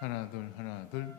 하나, 둘, 하나, 둘.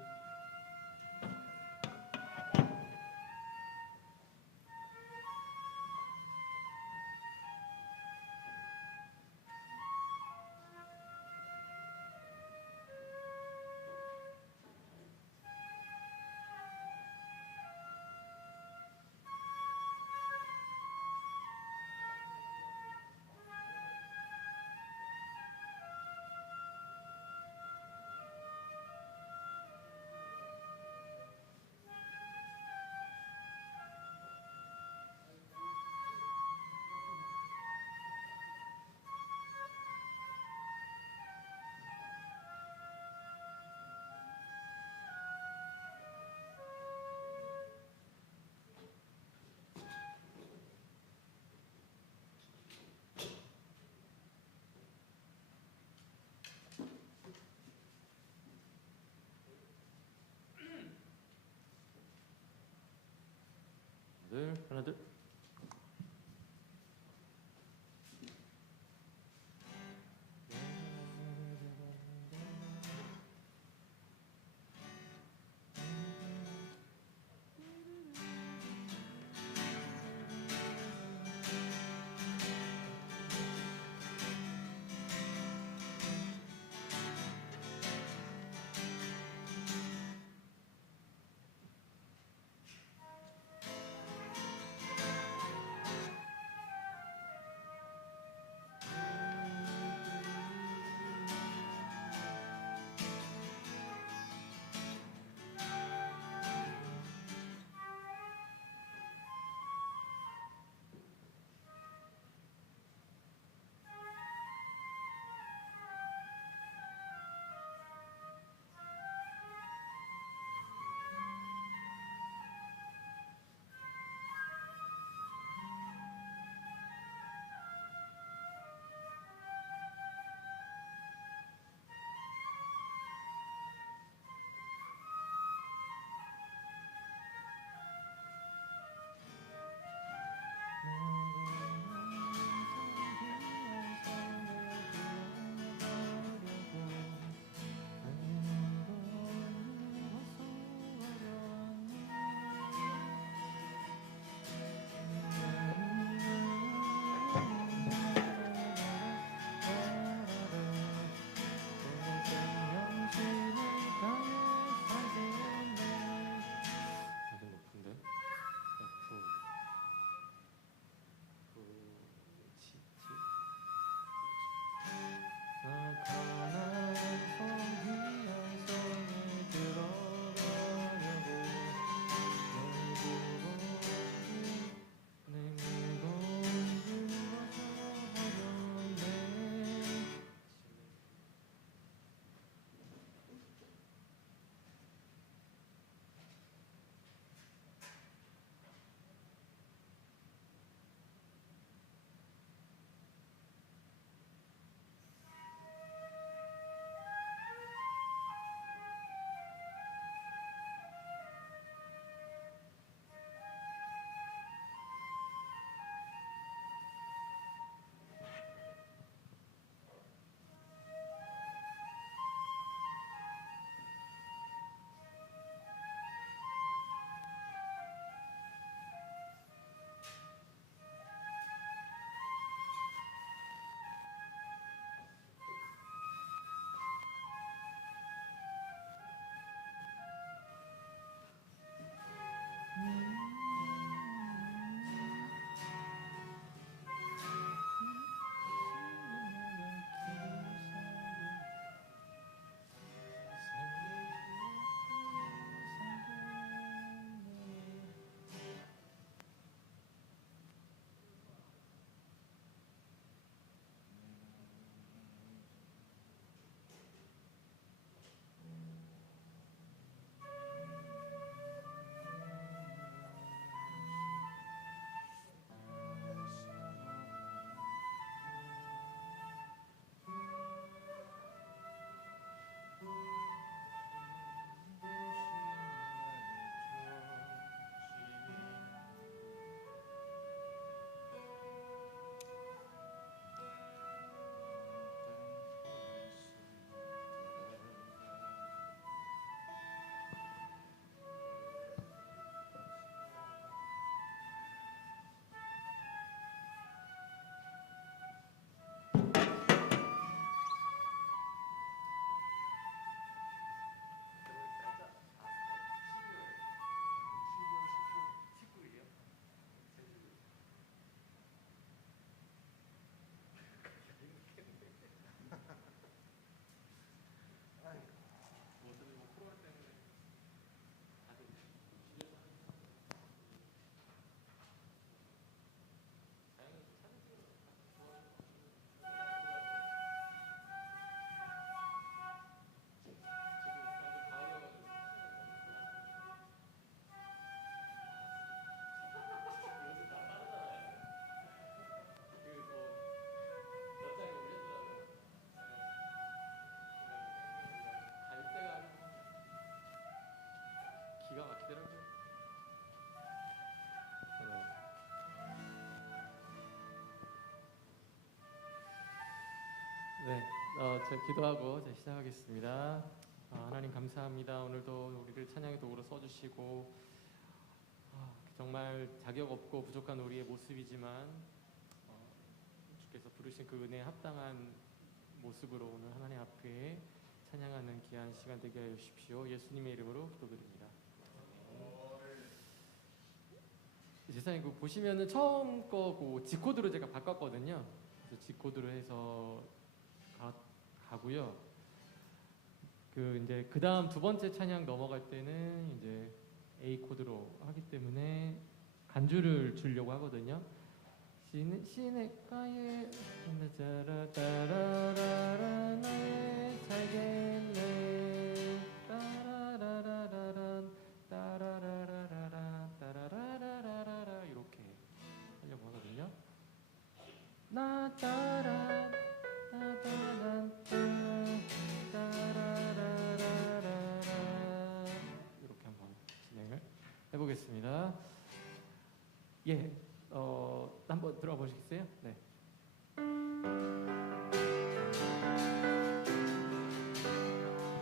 하나, 둘. 제가 기도하고 시작하겠습니다. 하나님 감사합니다. 오늘도 우리를 찬양의 도구로 써주시고 정말 자격 없고 부족한 우리의 모습이지만 주께서 부르신 그 은혜에 합당한 모습으로 오늘 하나님 앞에 찬양하는 귀한 시간 되게 하여 주십시오. 예수님의 이름으로 기도드립니다. 세상에 보시면은 처음 거 G코드로 제가 바꿨거든요. 그래서 G코드로 해서 가고요. 이제 그 다음 두 번째 찬양 넘어갈 때는 이제 A 코드로 하기 때문에 간주를 주려고 하거든요. 시내가에 따라라라라 살겠네 따라라라라란 따라라라라 따라라라라라 이렇게 하려고 하거든요. 나 따라 이렇게 한번 진행을 해보겠습니다. 예, 한번 들어가 보시겠어요? 네.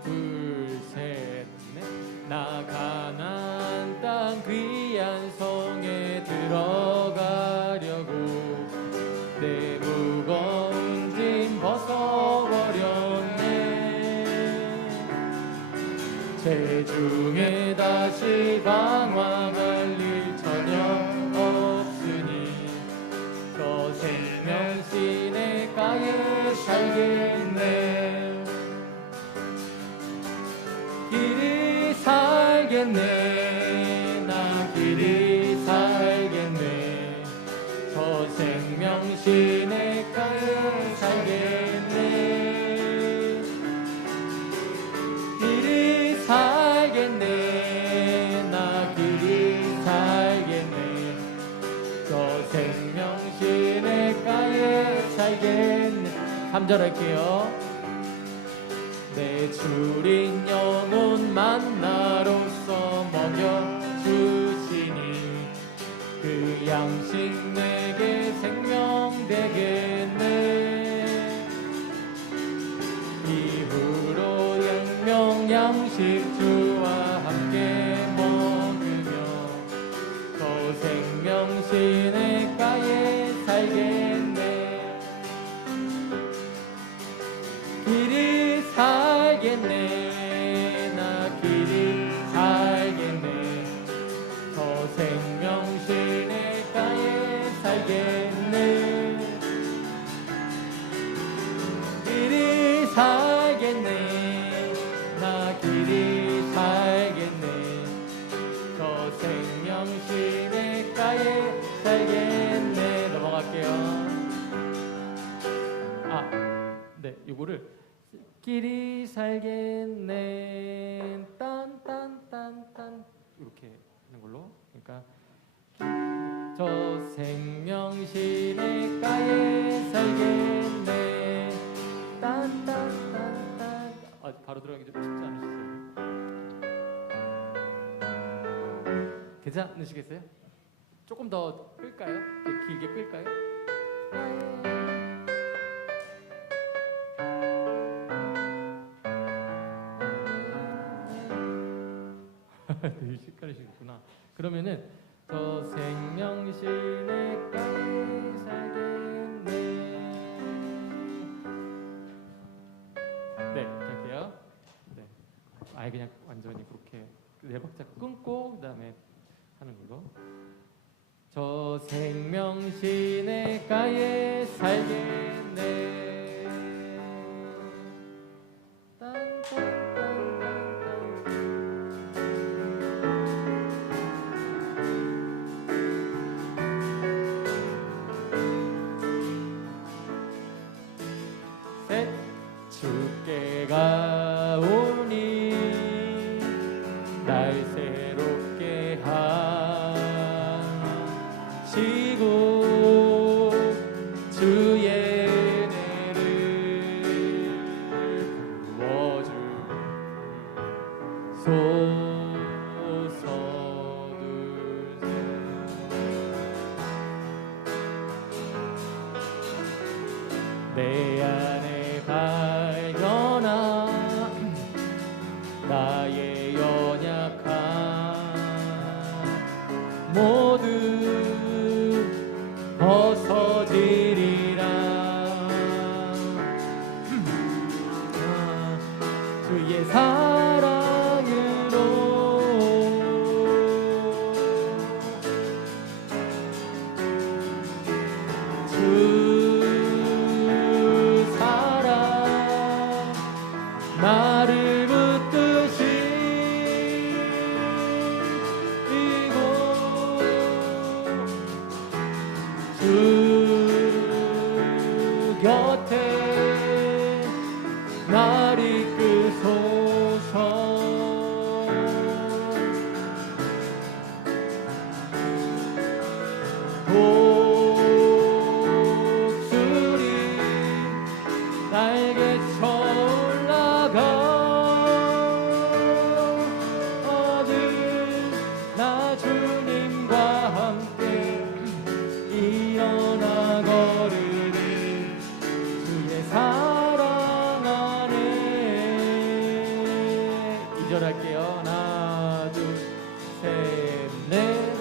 둘, 셋, 넷. 나 가나안 땅 귀한 성에 들어가려고 내 무거운 짐 벗어버렸네. 체중에 다시 방황할 일 전혀 없으니 저 생명 시내가에 살겠네. 길이 살겠네. 나 길이 살겠네. 저 생명 시내가에 살겠네. 길이 살겠네. 나 길이 살겠네. 저 생명 시내가에 살겠네. 3절 할게요. 내 주린 영혼 만나로서 먹여주시니 그 양식 내게 생명 되겠네. 이후로 생명 양식 주와 함께 먹으며 저 생명 시내가에 살겠네. 길이 살겠네. 나 길이 살겠네. 저 생명 시내가에 살겠네. 길이 살겠네. 나 길이 살겠네. 저 생명 시내가에 살겠네. 넘어갈게요. 네, 요거를 길이 살겠네 딴딴딴딴 이렇게 하는 걸로. 그러니까 저 생명 시내가에 살겠네 딴딴딴딴. 바로 들어가기 좀 쉽지 않으시죠? 괜찮으시겠어요? 조금 더 끌까요? 길게 끌까요? 되게 헷갈리시겠구나. 그러면은 저 생명 시내가에 살겠네. 네, 할게요. 네, 아예 그냥 완전히 그렇게 네 박자 끊고 그다음에 하는 걸로. 저 생명 시내가에 살겠네. 주께가 오니 날 새롭게 하시고 주의 은혜를 부어주소서. 내 안에 주 곁에 날 이끄소서. 독수리 날개쳐 올라가 어느 나 주님과 함께 일어나 걸으리 주의 사랑 안에. 2절 할게요. 하나 둘셋넷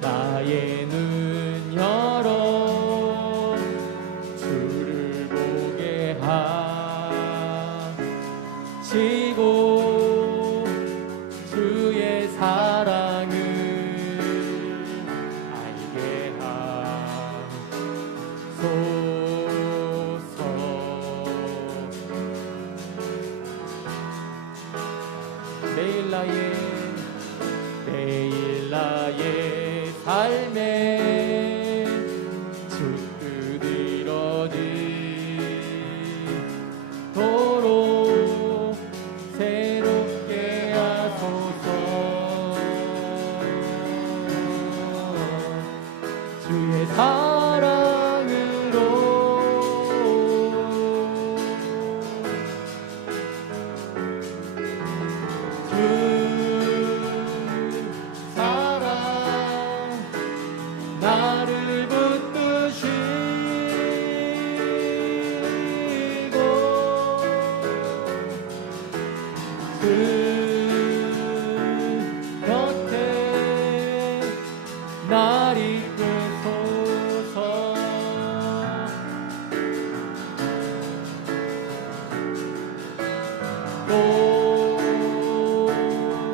나의 눈 열어 주를 보게 하시고 주의 사랑을 알게 하소서. 매일 나의 삶에 주 뜻 이뤄지도록 새롭게 하소서. 주의 사랑으로 주 사랑 나를 붙드시고 그 곁에 날 이끄소서.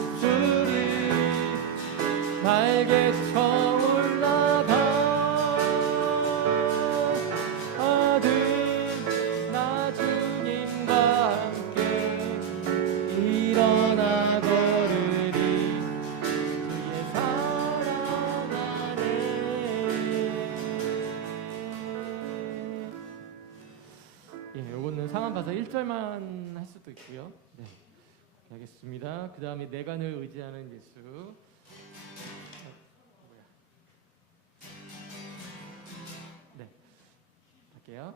독수리 날개쳐 올라가 어둠 나 주님과 함께 일어나 걸으리 주의 사랑 안에. 예, 요거는 상황 봐서 1절만 할 수도 있고요. 네, 알겠습니다. 그 다음에 내가 늘 의지하는 예수. 네, 할게요.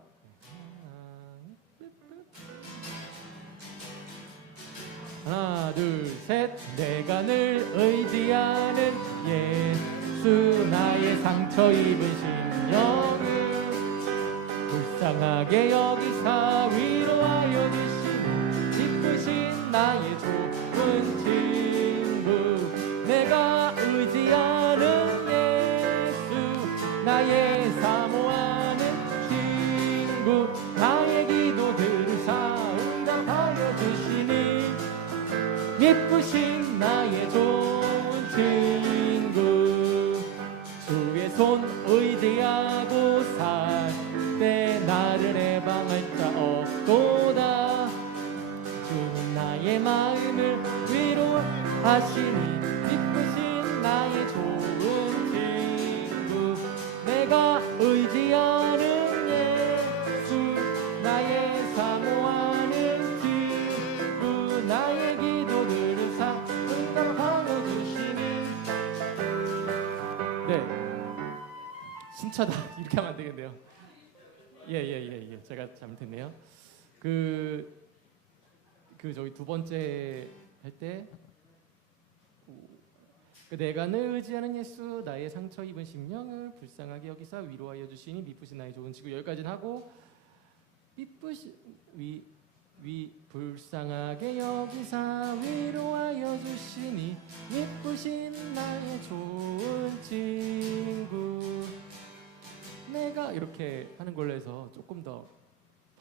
하나 둘 셋. 내가 늘 의지하는 예수 나의 상처 입은 심령을 불쌍하게 여기사 위로하여 주시는 기쁘신 나의 좋은 친구. 내가 의지하는 예수 나의 사모하는 친구. 나의 기도들을 응답하여 주시니 기쁘신 나의 좋은 친구. 주의 손 의지하고 살 때 나를 해방할 자 없도다. 주는 나의 마음을 위로하시니 기쁘신 나의 좋은 친구. 내가 의지하는 예수 나의 사모하는 친구. 나의 기도들을 응답하여 주시는. 네, 신차다 이렇게 하면 안 되겠네요. 예. 제가 잘못했네요. 그 저기 두 번째 할 때 내가 늘 의지하는 예수 나의 상처 입은 심령을 불쌍하게 여기사 위로하여 주시니 미쁘신 나의 좋은 친구. 여기까지는 하고 불쌍하게 여기사 위로하여 주시니 미쁘신 나의 좋은 친구. 내가 이렇게 하는 걸로 해서 조금 더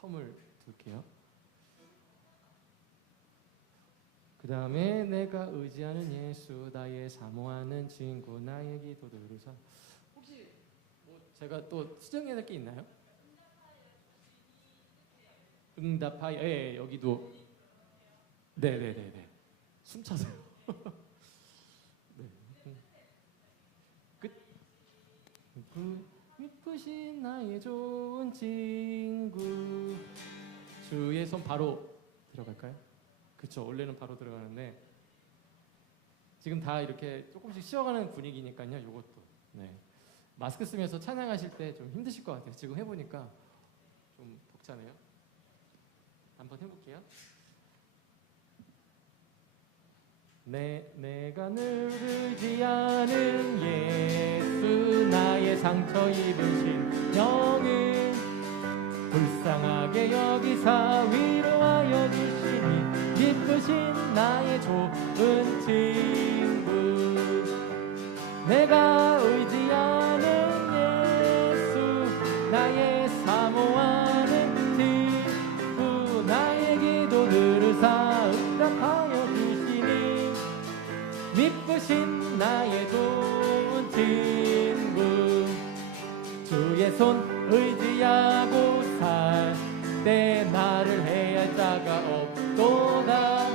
텀을 둘게요. 그 다음에 내가 의지하는 예수 나의 사모하는 친구. 나의 기도들을 혹시 뭐 제가 또 수정해야 될 게 있나요? 응답하여. 예, 여기도. 네네네네. 숨차세요. 네. 끝. 미쁘신 나의 좋은 친구. 주의 손 바로 들어갈까요? 그쵸, 원래는 바로 들어가는데 지금 다 이렇게 조금씩 쉬어가는 분위기니까요. 요것도 네. 마스크 쓰면서 찬양하실 때 좀 힘드실 것 같아요. 지금 해보니까 좀 벅차네요. 한번 해볼게요. 내가 늘 의지하는 예수, 나의 상처 입으신 영은 불쌍하게 여기사 위로하여 주시니 기쁘신 나의 좋은 친구. 내가 의지하는 예수, 나의 사모하는 친구. 나의 기도 들으사 응답하여 주시니 미쁘신 나의 좋은 친구. 주의 손 의지하고 살 때 나를 해할 자가 없도다.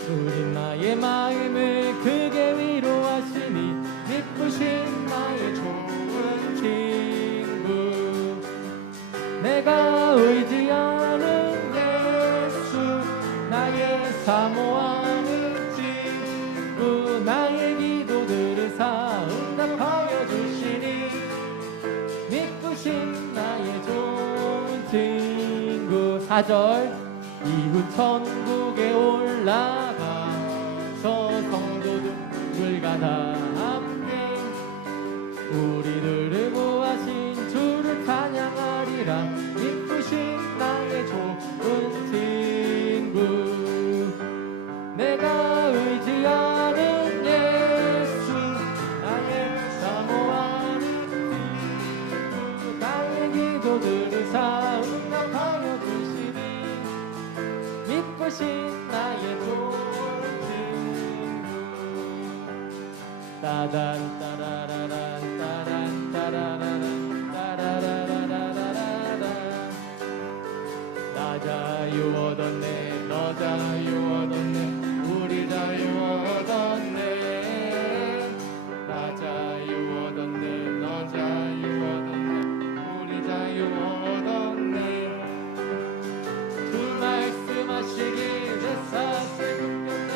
주님 나의 마음을 크게 위로하시니 미쁘신 나의 좋은 친구. 내가 의지하는 예수, 나의 사모하는 친구. 나의 기도 들으사 응답하여 주시니 미쁘신 나의 좋은 친구. 4절 이후 천국에 올라가서 성도들과 다 함께 우리들을 구하신 주를 찬양하리라. 미쁘신 나의 좋은 친구. 내가 의지하는 예수, 나의 사모하는 친구. 나의 기도 들으사 응답하여 주시니 미쁘신 나의 좋은 친구. 따단 따라라란 따란 따라라란 따라라라라라라. 나 자유 얻었네, 너 자유 얻었네, 우리 자유 얻었네. 나 자유 얻었네, 너 자유 얻었네, 우리 자유 얻었네. 주 말씀하시길 내 사슬 끊겼네,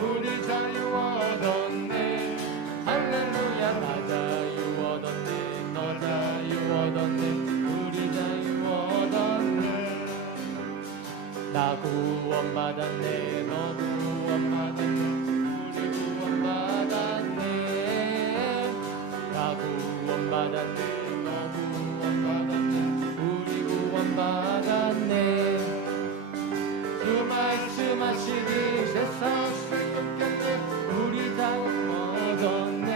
우리 자유 얻었네. 할렐루야. 나 자유 얻었네, 너 자유 얻었네, 우리 자유 얻었네. 나 구원받았네, 너 구원받았네, 우리 구원받았네. 나 구원받았네, 너 구원받았네, 우리 구원받았네. 주 말씀하시니 세상 끊겼네, 우리 다 얻었네.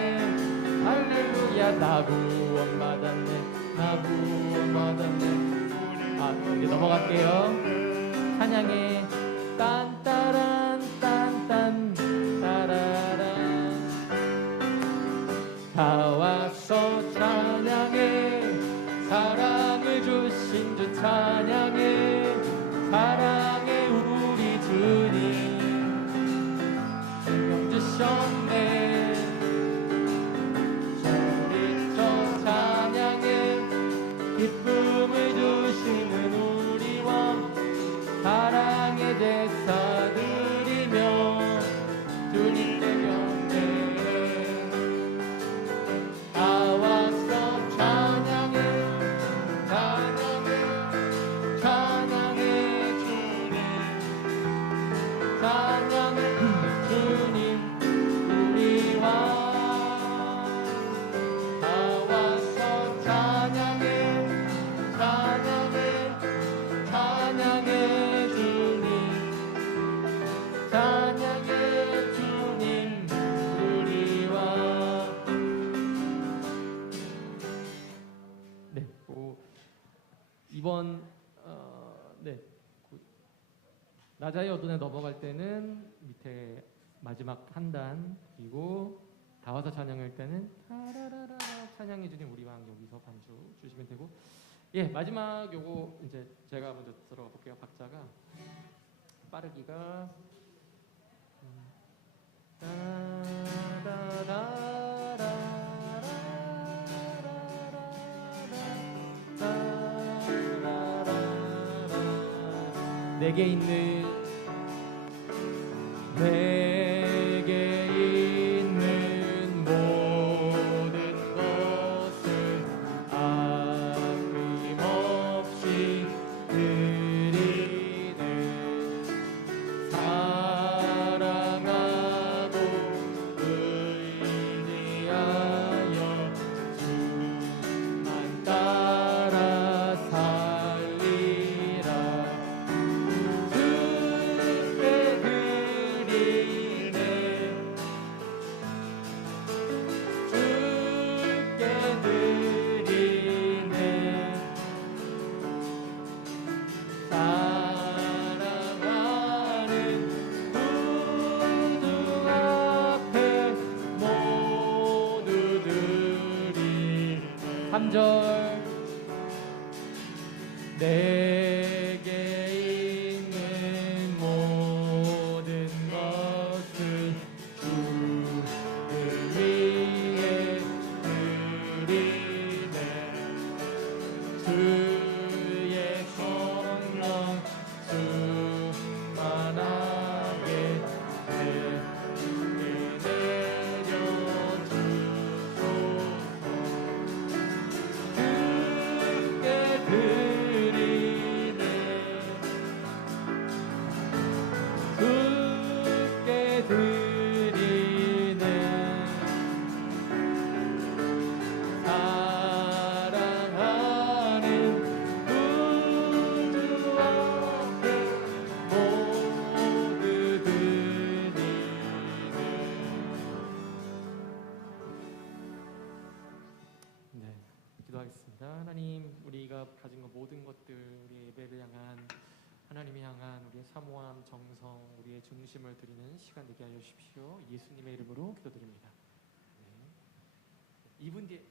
할렐루야. 나 구원받았네, 나 구원받았네. 이제 넘어갈게요. 찬양해. 딴따란 딴딴 따라란. 다 왔어 찬양해. 사랑을 주신 주 찬양해. 사랑해 우리 주님 생명 주셨네. 소리쳐 찬양해. 기쁨을 주시는 우리 왕 사랑의 제사 드리며 주님께 경배해. 다 왔어 찬양해. 찬양해 찬양해 주님. 찬양해 주님 우리 왕. 다 왔어 찬양해. 찬양해 찬양해 주님. 찬양해 주님 우리 왕. 네, 이번 나자의 어둠에 넘어갈 때는 밑에 마지막 한 단, 그리고 다 와서 찬양할 때는 타라라라 찬양해 주님 우리 왕, 여기서 반주 주시면 되고, 예, 마지막 요거 이제 제가 먼저 들어가 볼게요. 박자가 빠르기가 따라라라라라라라. 내게 있는 모든 것을 아낌없이 드리네. 사랑하고 의지하여 주만 따라 살리라. 주께 드리네. 주께 드리네. 사랑하는 구주 앞에 모두 드리네. 3절 내게 있는 모든 것을 주를 위해 드리네. 주의 성령 충만하게 내게 내려주소서. 주께 드리네. 주께 드리네. 사랑하는 구주 앞에 모두 드리네. 네, 기도하겠습니다. 하나님, 우리가 가진 것 모든 것들, 우리의 예배를 향한 하나님을 향한 우리의 사모함, 정성, 우리의 중심을 드리는 시간 되게 하여 주십시오. 예수님의 이름으로 기도드립니다. 네. 2분 뒤에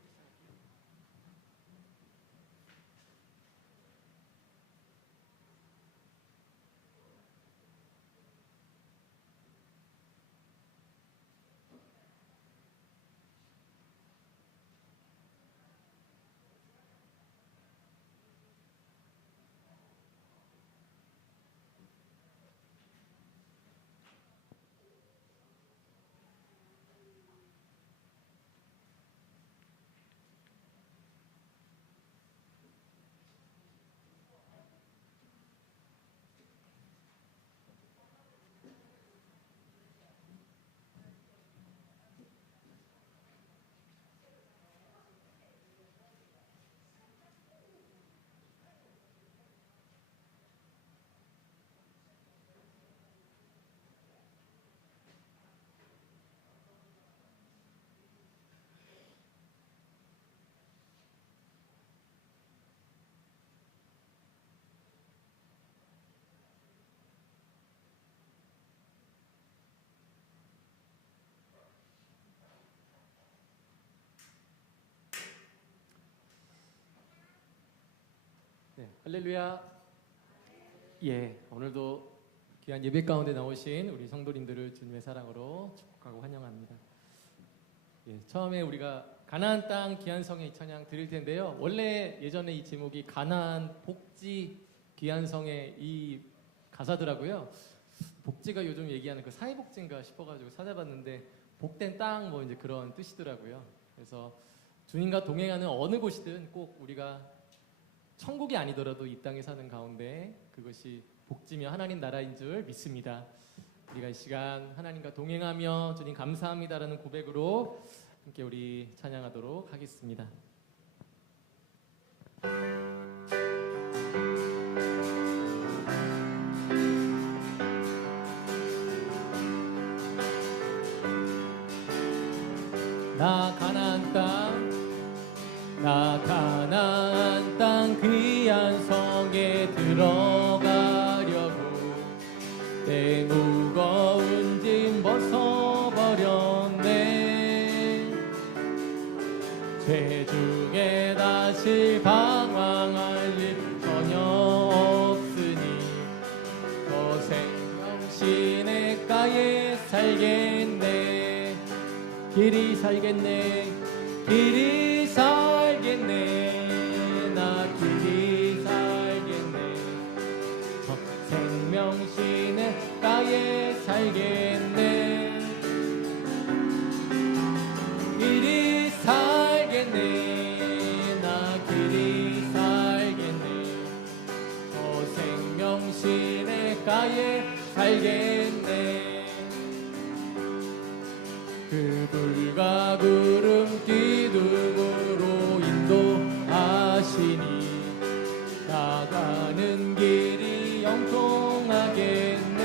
네, 할렐루야. 예, 오늘도 귀한 예배 가운데 나오신 우리 성도님들을 주님의 사랑으로 축복하고 환영합니다. 예, 처음에 우리가 가나안 땅 귀한 성의 찬양 드릴 텐데요. 원래 예전에 이 제목이 가나안 복지 귀한 성의 이 가사더라고요. 복지가 요즘 얘기하는 그 사회복지인가 싶어가지고 찾아봤는데 복된 땅 뭐 이제 그런 뜻이더라고요. 그래서 주님과 동행하는 어느 곳이든 꼭 우리가 천국이 아니더라도 이 땅에 사는 가운데 그것이 복지며 하나님 나라인 줄 믿습니다. 우리가 이 시간 하나님과 동행하며 주님 감사합니다라는 고백으로 함께 우리 찬양하도록 하겠습니다. 나 가나안 땅 귀한 성에 들어가려고 내 무거운 짐 벗어버렸네. 죄 중에 다시 방황할 일 전혀 없으니 저 생명 시냇가에 살겠네. 길이 살겠네. 길이 살겠네. 나 길이 살겠네. 저 생명 시내가에 살겠네. 그들과 구름 기둥으로 인도하시니 나가는 길이 영통하겠네.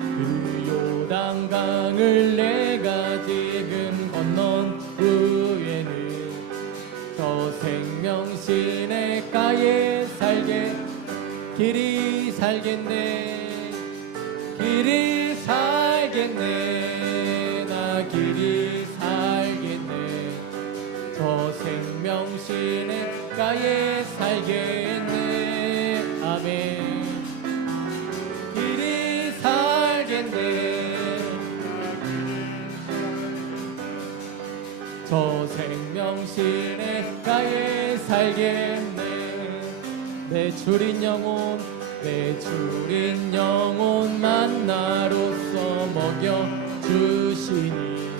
그 요단강을 내가 지금 건넌 후에는 저 생명시내가에 길이 살겠네. 길이 살겠네. 나 길이 살겠네. 저 생명시내가에 살겠네. 아멘. 길이 살겠네. 저 생명시내가에 살겠네. 내 주린 영혼 만나로서 먹여주시니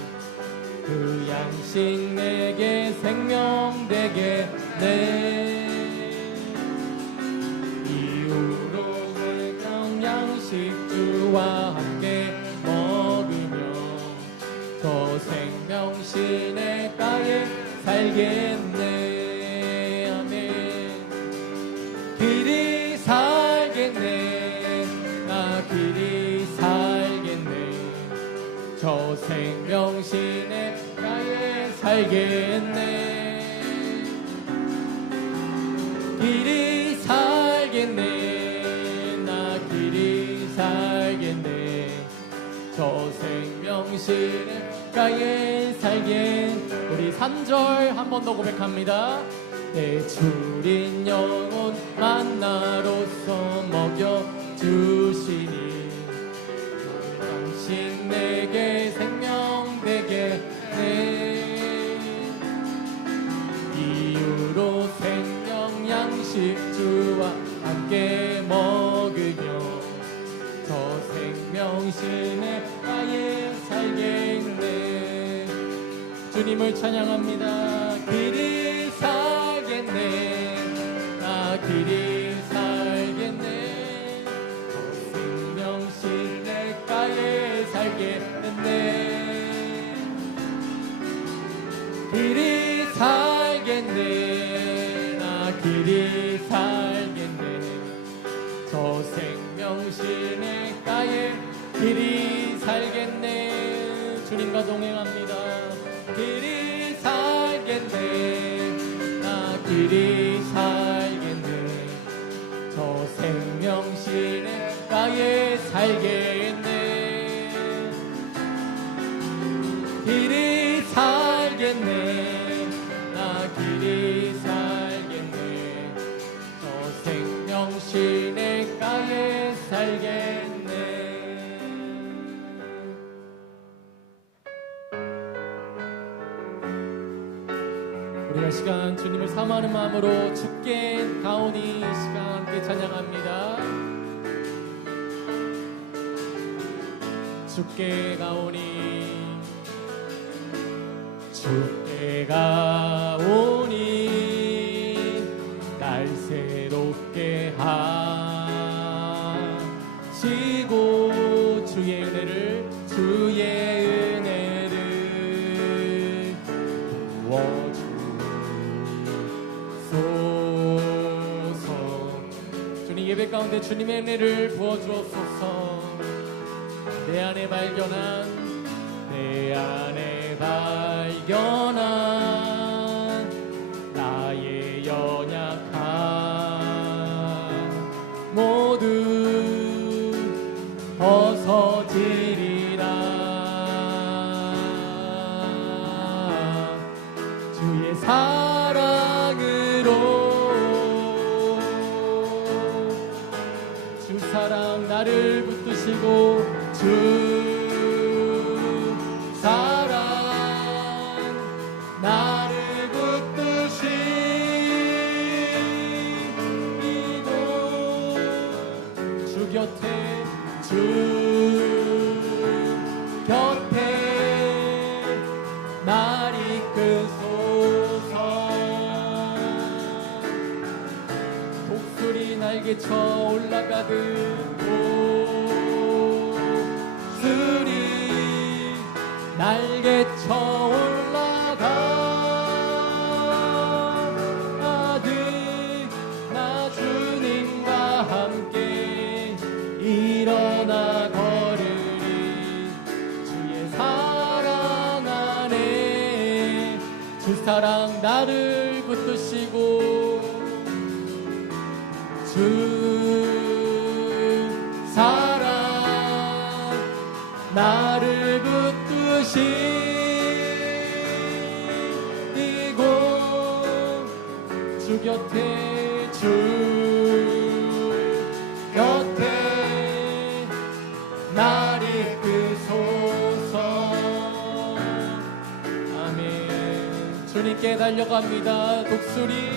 그 양식 내게 생명 되겠네. 이후로 생명 양식 주와 함께 먹으며 저 생명 시내가에 살겠네. 아멘. 길이 살겠네. 나 길이 살겠네. 저 생명 시내가에 살겠네. 길이 살겠네. 나 길이 살겠네. 저 생명 시내가에 살겠네. 우리 3절 한 번 더 고백합니다. 내 주린 영혼 만나로서 먹여주시니 당신 내게 생명 되겠네. 이후로 생명 양식 주와 함께 먹으며 저 생명 시내가에 살겠네. 주님을 찬양합니다. 길이 살겠네. 나 길이 살겠네. 저 생명 시내가에 살겠네. 길이 살겠네. 나 길이 살겠네. 저 생명 시내가에 길이 살겠네. 주님과 동행합니다. 길이 살겠네. 나 길이 살겠네. 저 생명 시내가에 살겠네. 길이 살겠네. 나 길이 살겠네. 저 생명 시내가에 살겠네. 우리가 시간 주님을 사모하는 마음으로 주께 가오니 시간 함께 찬양합니다. 주께 가오니 주께 가오니 날 새롭게 하시고 주의 은혜를 부어주소서. 주님 예배 가운데 주님의 은혜를 부어주옵소서. 내 안에 발견한 나의 연약함 모두 벗어지리라. 주의 사랑으로 주 사랑 나를 붙드시고 주 사랑 나를 붙드시고 주 곁에 날 이끄소서. 독수리 날 날개쳐 올라가듯 독수리 날개쳐 올라가듯 나 주님과 함께 일어나 걸으리. 주의 사랑 안에 주 사랑 나를 붙드시고 주 사랑 나를 붙드시고 주 곁에 날 이끄소서. 아멘. 주님께 달려갑니다. 독수리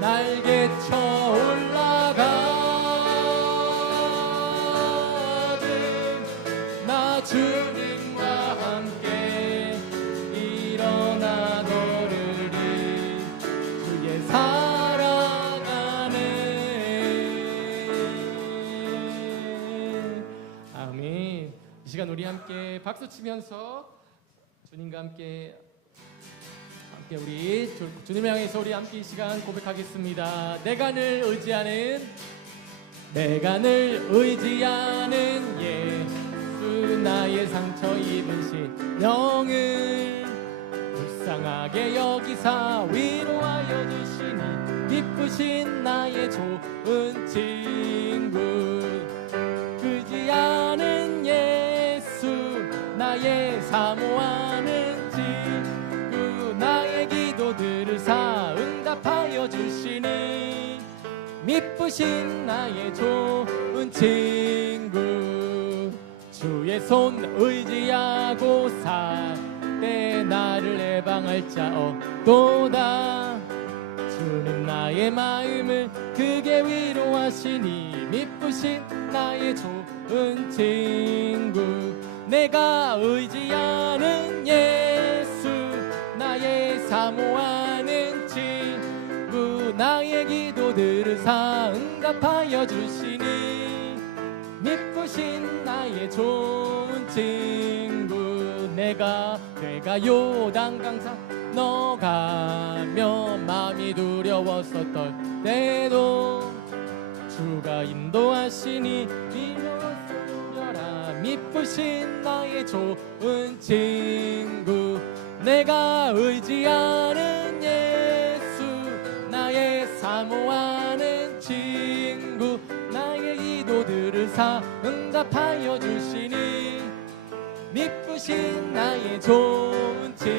날개쳐 올라가듯 나 주님과 함께 일어나 걸으리. 주의 사랑 안에. 아멘. 이 시간 우리 함께 박수 치면서 주님과 함께 우리 주님을 향해서 우리 함께 이 시간 고백하겠습니다. 내가 늘 의지하는 예수 나의 상처 입으신 영을 불쌍하게 여기사 위로하여 주시니 기쁘신 나의 좋은 친구. 의지하는 예수 나의 사모하는 친구. 나의 기도들을 응답하여 주시니 미쁘신 나의 좋은 친구. 주의 손 의지하고 살 때 나를 해방할 자 없도다. 주님 나의 마음을 크게 위로하시니 미쁘신 나의 좋은 친구. 내가 의지하는 예수 나의 사모하는 친구. 나의 기도들을 응답하여 주시니 미쁘신 나의 좋은 친구. 내가 요단강 건너가며 마음이 두려웠었던 때도 주가 인도하시니 이루어라. 미쁘신 나의 좋은 친구. 내가 의지하는 예수 나의 사모하는 친구. 나의 기도들을 응답하여 주시니 미쁘신 나의 좋은 친구.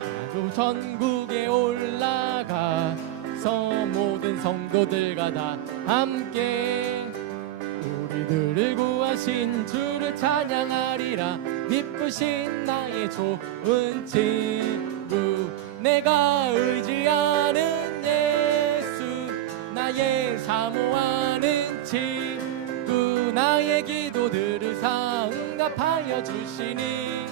나도 전국에 올라가서 모든 성도들과 다 함께 우리들을 구하신 주를 찬양하리라. 미쁘신 나의 좋은 친구. 내가 의지하는 예수 나의 사모하는 친구. 나의 기도들을 응답하여 주시니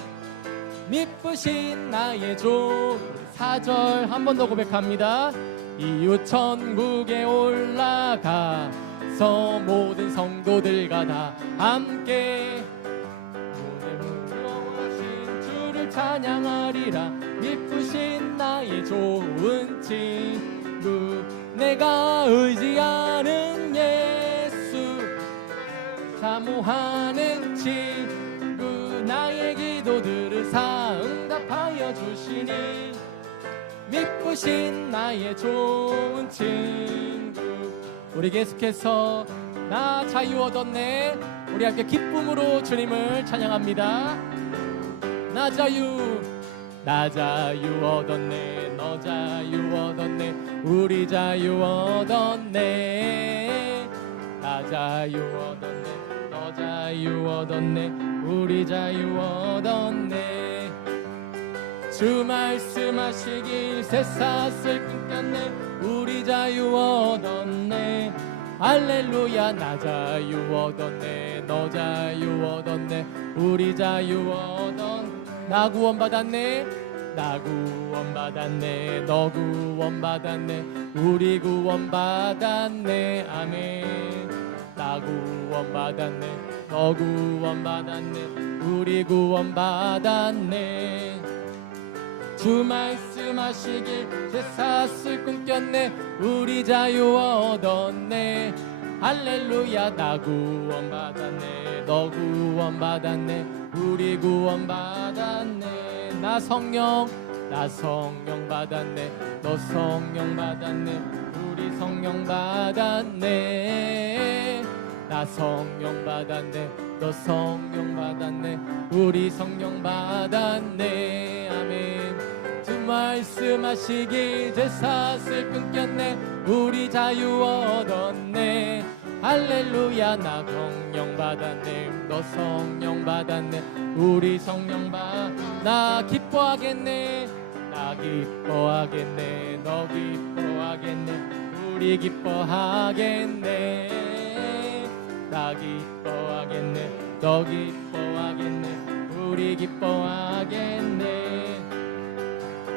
미쁘신 나의 좋은. 4절 한 번 더 고백합니다. 이웃 천국에 올라가서 모든 성도들과 다 함께 무거워하신 주를 찬양하리라. 미쁘신 나의 좋은 친구. 내가 의지하는 예수 사모하는 친구. 나의 기도들을 응답하여 주시니 미쁘신 나의 좋은 친구. 우리 계속해서 나 자유 얻었네. 우리 함께 기쁨으로 주님을 찬양합니다. 나 자유 얻었네. 너 자유 얻었네. 우리 자유 얻었네. 나 자유 얻었네. 너 자유 얻었네. 우리 자유 얻었네. 주 말씀하시길 쇠사슬 끊겼네. 우리 자유 얻었네. 할렐루야. 나 자유 얻었네. 너 자유 얻었네. 우리 자유 얻었네. 나 구원받았네. 나 구원받았네. 너 구원받았네. 우리 구원받았네. 아멘. 나 구원받았네. 너 구원받았네. 우리 구원받았네. 주 말씀하시길 제사슬 꿈꼈네. 우리 자유 얻었네. 할렐루야. 나 구원받았네. 너 구원받았네. 우리 구원받았네. 나 성령 받았네. 너 성령 받았네. 우리 성령 받았네. 나 성령 받았네. 너 성령 받았네. 우리 성령 받았네. 아멘. 주 말씀하시길 제사슬 끊겼네. 우리 자유 얻었네. 할렐루야. 나 성령 받았네. 너 성령 받았네. 우리 성령 나 기뻐하겠네. 나 기뻐하겠네. 너 기뻐하겠네. 우리 기뻐하겠네. 나 기뻐하겠네. 너 기뻐하겠네. 우리 기뻐하겠네.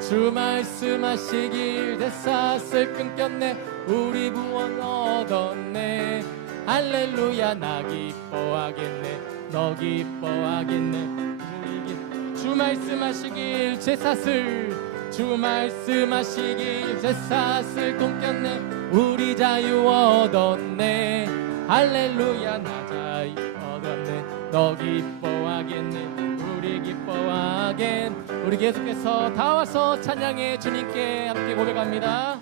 주 말씀하시길 제사슬 끊겼네. 우리 구원 얻었네. 할렐루야. 나 기뻐하겠네. 너 기뻐하겠네. 주 말씀하시길 제사슬 주 말씀하시길 제사슬 꿈꼈네. 우리 자유 얻었네. 할렐루야. 나 자유 얻었네. 너 기뻐하겠네. 우리 기뻐하겠네. 우리 계속해서 다 와서 찬양해 주님께 함께 고백합니다.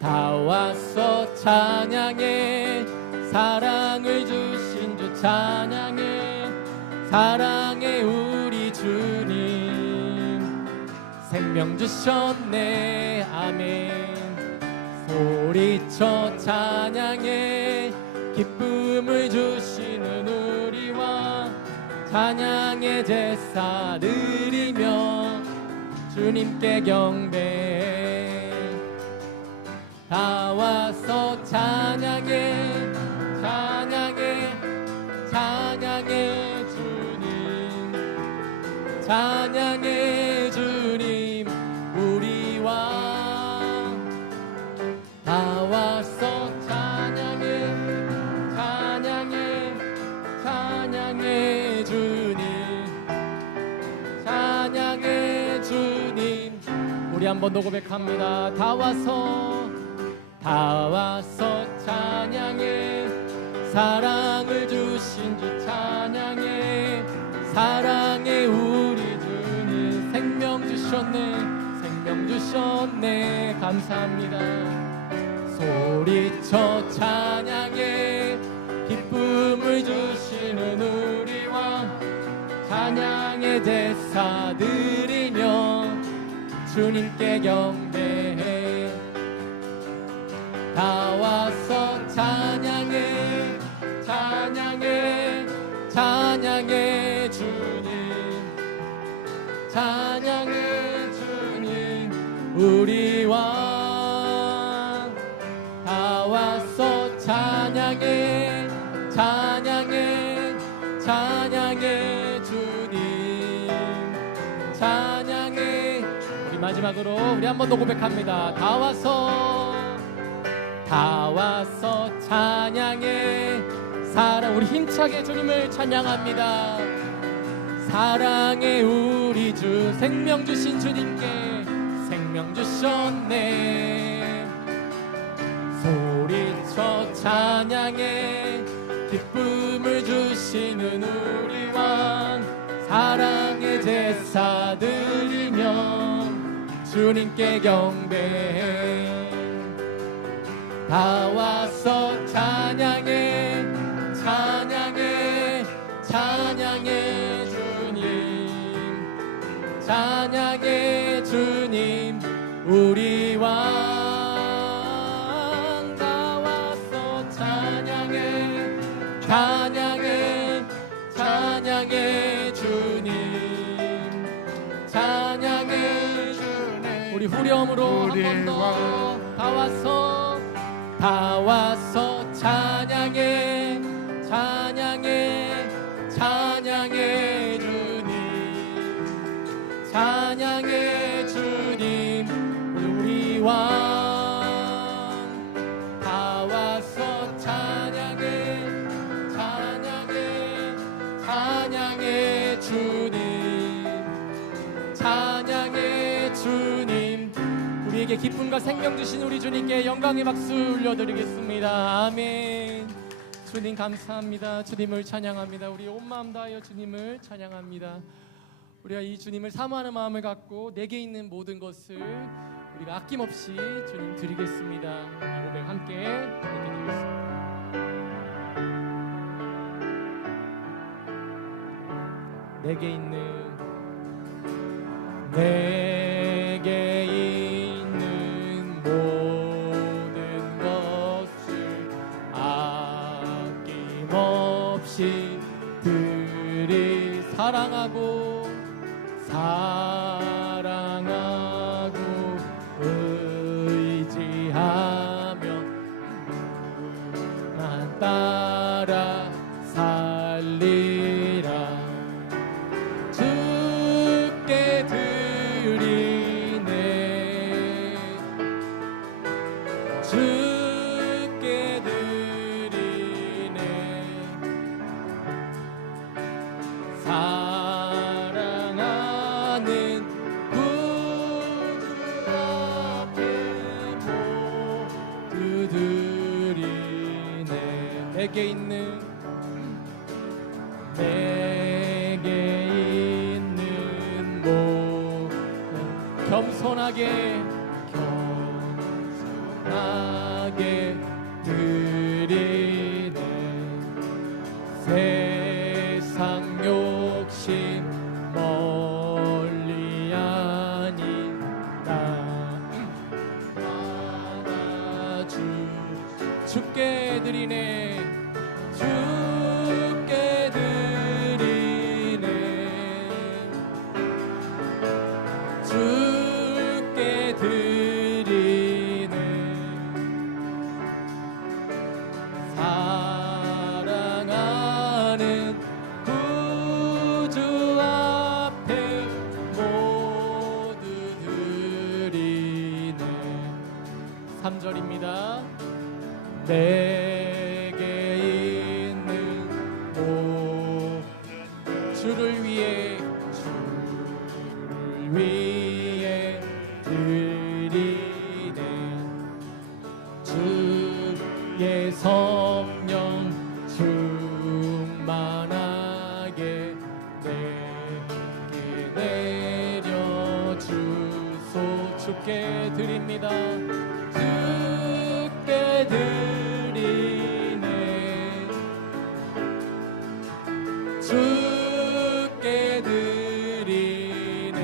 다 와서 찬양해. 사랑을 주신 주 찬양해. 사랑해 우리 주님. 생명 주셨네. 아멘. 소리쳐 찬양해. 기쁨을 주시는 우리 왕. 찬양의 제사 드리며 주님께 경배해. 다 와서 찬양해. 찬양해. 찬양해 주님. 찬양해 주님 우리 왕. 다 와서 찬양해. 찬양해. 찬양해 주님. 찬양해 주님. 우리 한 번 더 고백합니다. 다 와서 찬양해. 사랑을 주신 주 찬양해. 사랑해 우리 주님. 생명 주셨네. 감사합니다. 소리쳐 찬양해. 기쁨을 주시는 우리 왕. 찬양의 제사 드리며 주님께 경배해. 다 와서 찬양해. 찬양해. 찬양해 주님. 찬양해 주님 우리 왕. 다 와서 찬양해. 찬양해. 찬양해 주님. 찬양해. 우리 마지막으로 우리 한 번 더 고백합니다. 다 와서 찬양해. 우리 힘차게 주님을 찬양합니다. 사랑해 우리 주. 생명 주신 주님께 생명 주셨네. 소리쳐 찬양해. 기쁨을 주시는 우리 왕. 사랑의 제사 드리며 주님께 경배해. 다 와서 찬양해. 찬양해. 찬양해 주님. 찬양해 주님 우리 왕. 다 와서 찬양해. 찬양해. 찬양해 주님. 찬양해 주님. 우리 후렴으로 한 번 더. 다 와서 찬양해. 찬양해. 찬양해 주님. 우리에게 기쁨과 생명 주신 우리 주님께 영광의 박수 올려드리겠습니다. 아멘. 주님 감사합니다. 주님을 찬양합니다. 우리 온 마음 다하여 주님을 찬양합니다. 우리가 이 주님을 사모하는 마음을 갖고 내게 있는 모든 것을 우리가 아낌없이 주님 드리겠습니다. 이 고백 함께 드리겠습니다. 내게 있는 모든 것을 아낌없이 드리 사랑하고 의지하며 난 따라 살리라. 주께 드리네 주께 드리네 사랑하는 구주 앞에 모두 드리네. 내게 있는 겸손하게 드리네. 세상 욕심 멀리 아닌 나 주께 드리네 주께 드리네 주께 드리네. 사랑하는 구주 앞에 모두 드리네. 3절입니다. 내게 있는 주를 위해 드리네. 주의 성령 충만하게 내게 내려주소. 주께 드립니다. 주께 드리네 주께 드리네.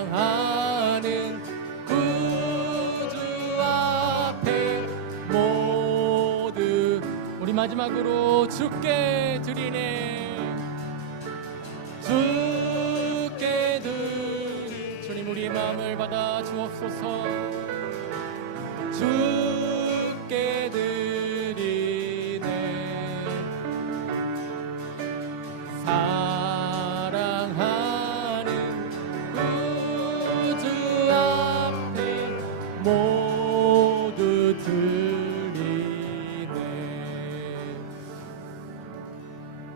사랑하는 구주 앞에 모두 우리 마지막으로 주께 드리네 주께 드리. 주님 우리의 마음을 받아 주옵소서. 주께 드리네. 사랑하는 구주 앞에 모두 드리네.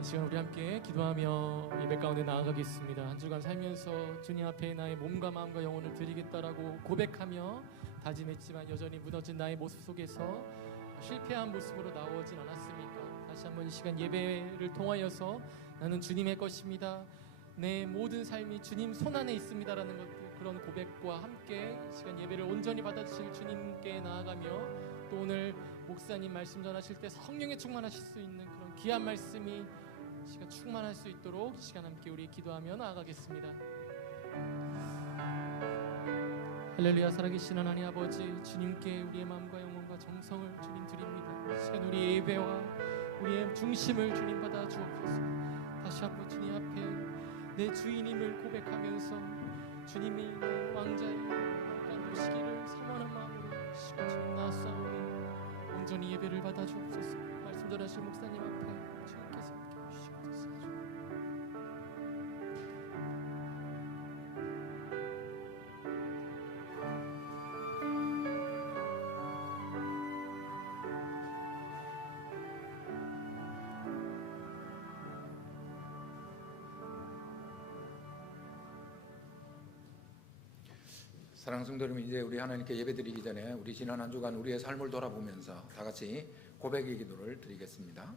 이 시간 우리 함께 기도하며 예배 가운데 나아가겠습니다. 한 주간 살면서 주님 앞에 나의 몸과 마음과 영혼을 드리겠다라고 고백하며 다짐했지만 여전히 무너진 나의 모습 속에서 실패한 모습으로 나오진 않았습니까? 다시 한번 이 시간 예배를 통하여서 나는 주님의 것입니다. 내 모든 삶이 주님 손안에 있습니다라는 것들, 그런 고백과 함께 이 시간 예배를 온전히 받아주실 주님께 나아가며 또 오늘 목사님 말씀 전하실 때 성령에 충만하실 수 있는 그런 귀한 말씀이 이 시간 충만할 수 있도록 이 시간 함께 우리 기도하며 나아가겠습니다. 할렐루야. 살아계신 하나님 아버지, 주님께 우리의 마음과 영혼과 정성을 주님 드립니다. 이 시간 우리의 예배와 우리의 중심을 주님 받아 주옵소서. 다시 한번 주님 앞에 내 주인임을 고백하면서 주님이 왕자의 땅 오시기를 사모하는 마음으로 이 시간 주님 나아싸우니 온전히 예배를 받아 주옵소서. 말씀 전하실 목사님 앞에 주님께서 함께 오시옵소서. 사랑하는 성도 여러분, 이제 우리 하나님께 예배드리기 전에 우리 지난 한 주간 우리의 삶을 돌아보면서 다 같이 고백의 기도를 드리겠습니다.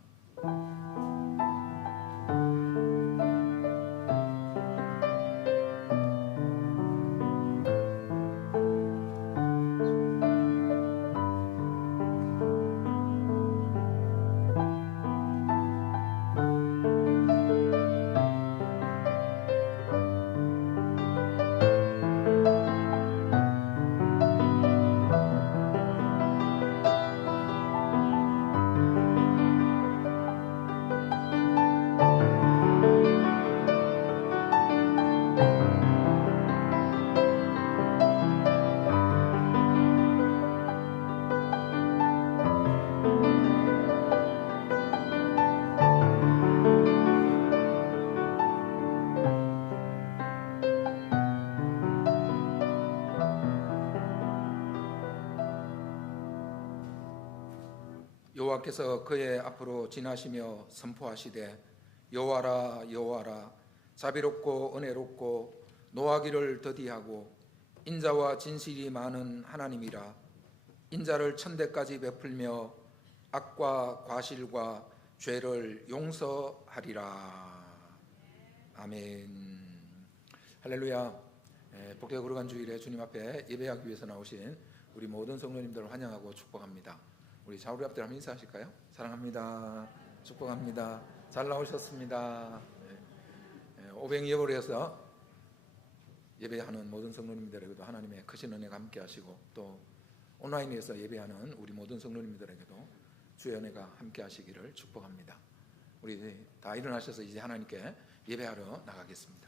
여호와께서 그의 앞으로 지나시며 선포하시되 여호와라 여호와라 자비롭고 은혜롭고 노하기를 더디하고 인자와 진실이 많은 하나님이라. 인자를 천대까지 베풀며 악과 과실과 죄를 용서하리라. 아멘. 할렐루야. 복되고 거룩한 주일에 주님 앞에 예배하기 위해서 나오신 우리 모든 성도님들을 환영하고 축복합니다. 우리 좌우리 앞들 한번 인사하실까요? 사랑합니다. 축복합니다. 잘 나오셨습니다. 오병이 예보에서 예배하는 모든 성도님들에게도 하나님의 크신 은혜가 함께 하시고, 또 온라인에서 예배하는 우리 모든 성도님들에게도 주의 은혜가 함께 하시기를 축복합니다. 우리 다 일어나셔서 이제 하나님께 예배하러 나가겠습니다.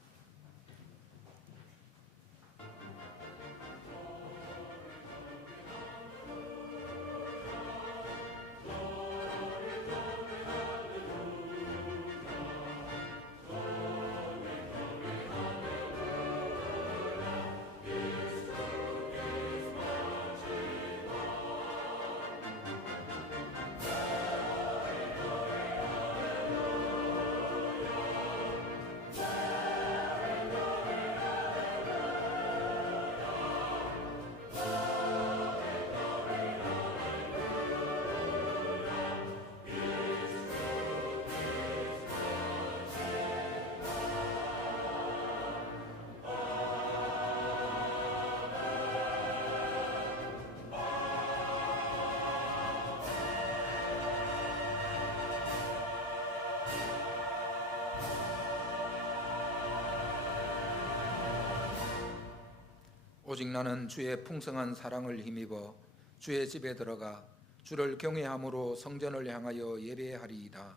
오직 나는 주의 풍성한 사랑을 힘입어 주의 집에 들어가 주를 경외함으로 성전을 향하여 예배하리이다.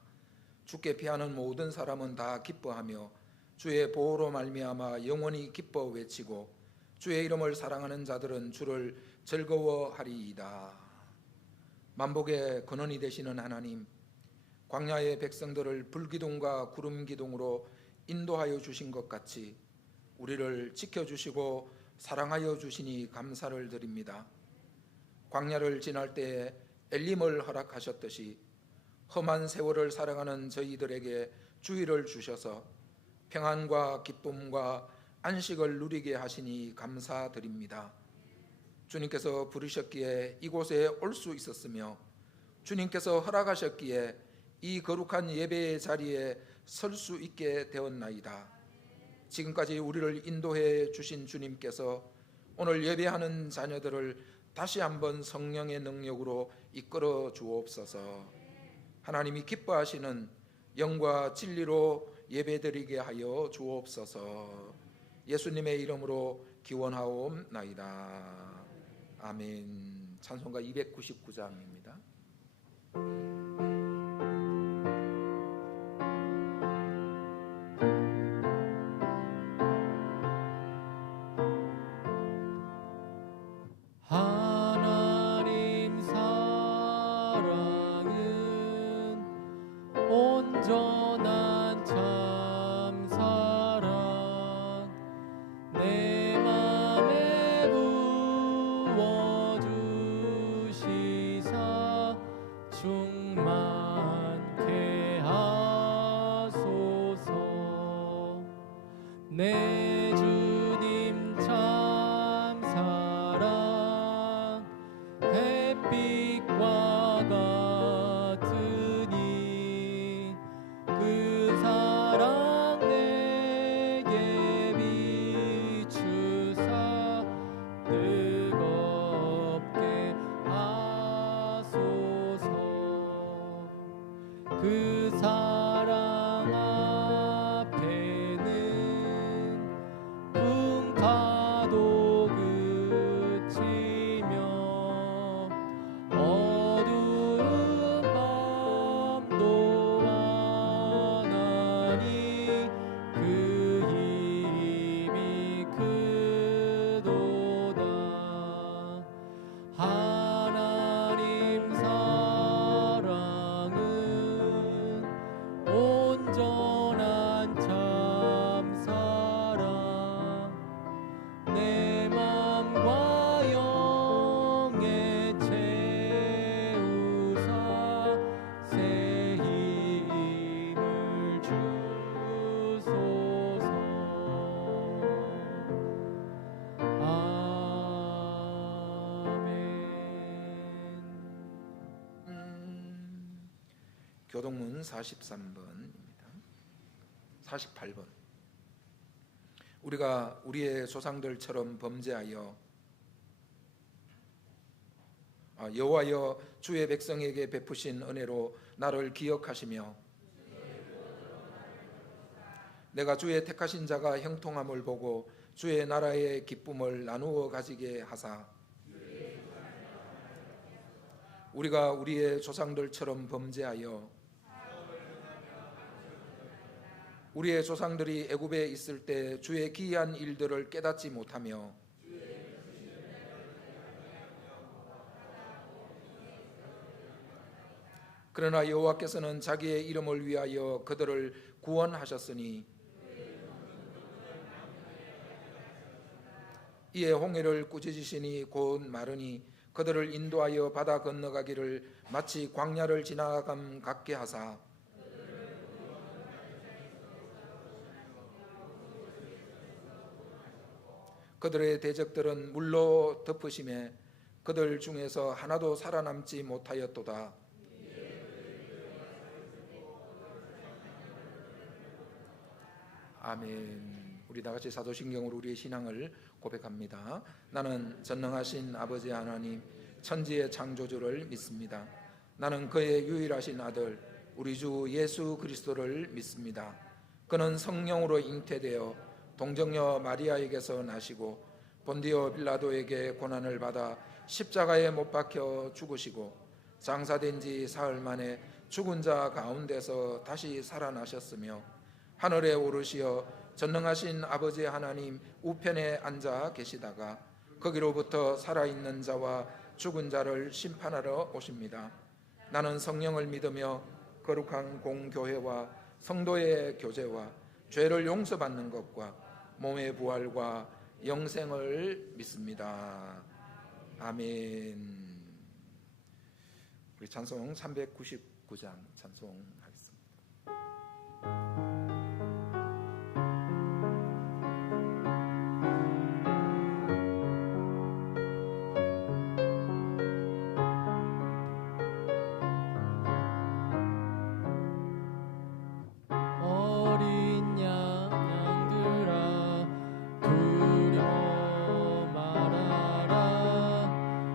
주께 피하는 모든 사람은 다 기뻐하며 주의 보호로 말미암아 영원히 기뻐 외치고 주의 이름을 사랑하는 자들은 주를 즐거워하리이다. 만복의 근원이 되시는 하나님, 광야의 백성들을 불기둥과 구름기둥으로 인도하여 주신 것 같이 우리를 지켜주시고 사랑하여 주시니 감사를 드립니다. 광야를 지날 때에 엘림을 허락하셨듯이 험한 세월을 살아가는 저희들에게 주의를 주셔서 평안과 기쁨과 안식을 누리게 하시니 감사드립니다. 주님께서 부르셨기에 이곳에 올 수 있었으며 주님께서 허락하셨기에 이 거룩한 예배의 자리에 설 수 있게 되었나이다. 지금까지 우리를 인도해 주신 주님께서 오늘 예배하는 자녀들을 다시 한번 성령의 능력으로 이끌어 주옵소서. 하나님이 기뻐하시는 영과 진리로 예배드리게 하여 주옵소서. 예수님의 이름으로 기원하옵나이다. 아멘. 찬송가 299장입니다. 온전한 참사랑 내 맘에 부어주시사 충만케 하소서. 내 주님 참 빛과 같으니 그 사랑 내게 비추사 뜨겁게 하소서. 그 사랑 앞에는 풍파도 그치며 어두운 밤도 와나니 그 힘이 크도다. 하나님 사랑은 온전한 참사랑 내 맘과 영에 채우사 새 힘을 주소서. 아멘. 교동문 43번입니다. 48번. 우리가 우리의 조상들처럼 범죄하여 여호와여 주의 백성에게 베푸신 은혜로 나를 기억하시며 내가 주의 택하신 자가 형통함을 보고 주의 나라의 기쁨을 나누어 가지게 하사 우리가 우리의 조상들처럼 범죄하여 우리의 조상들이 애굽에 있을 때 주의 기이한 일들을 깨닫지 못하며 그러나 여호와께서는 자기의 이름을 위하여 그들을 구원하셨으니 이에 홍해를 꾸짖으시니 곧 마르니 그들을 인도하여 바다 건너가기를 마치 광야를 지나감 같게 하사 그들의 대적들은 물로 덮으심에 그들 중에서 하나도 살아남지 못하였도다. 아멘. 우리 다같이 사도신경으로 우리의 신앙을 고백합니다. 나는 전능하신 아버지 하나님 천지의 창조주를 믿습니다. 나는 그의 유일하신 아들 우리 주 예수 그리스도를 믿습니다. 그는 성령으로 잉태되어 동정녀 마리아에게서 나시고 본디오 빌라도에게 고난을 받아 십자가에 못 박혀 죽으시고 장사된 지 사흘 만에 죽은 자 가운데서 다시 살아나셨으며 하늘에 오르시어 전능하신 아버지 하나님 우편에 앉아 계시다가 거기로부터 살아있는 자와 죽은 자를 심판하러 오십니다. 나는 성령을 믿으며 거룩한 공교회와 성도의 교제와 죄를 용서받는 것과 몸의 부활과 영생을 믿습니다. 아멘. 우리 찬송 399장 찬송하겠습니다.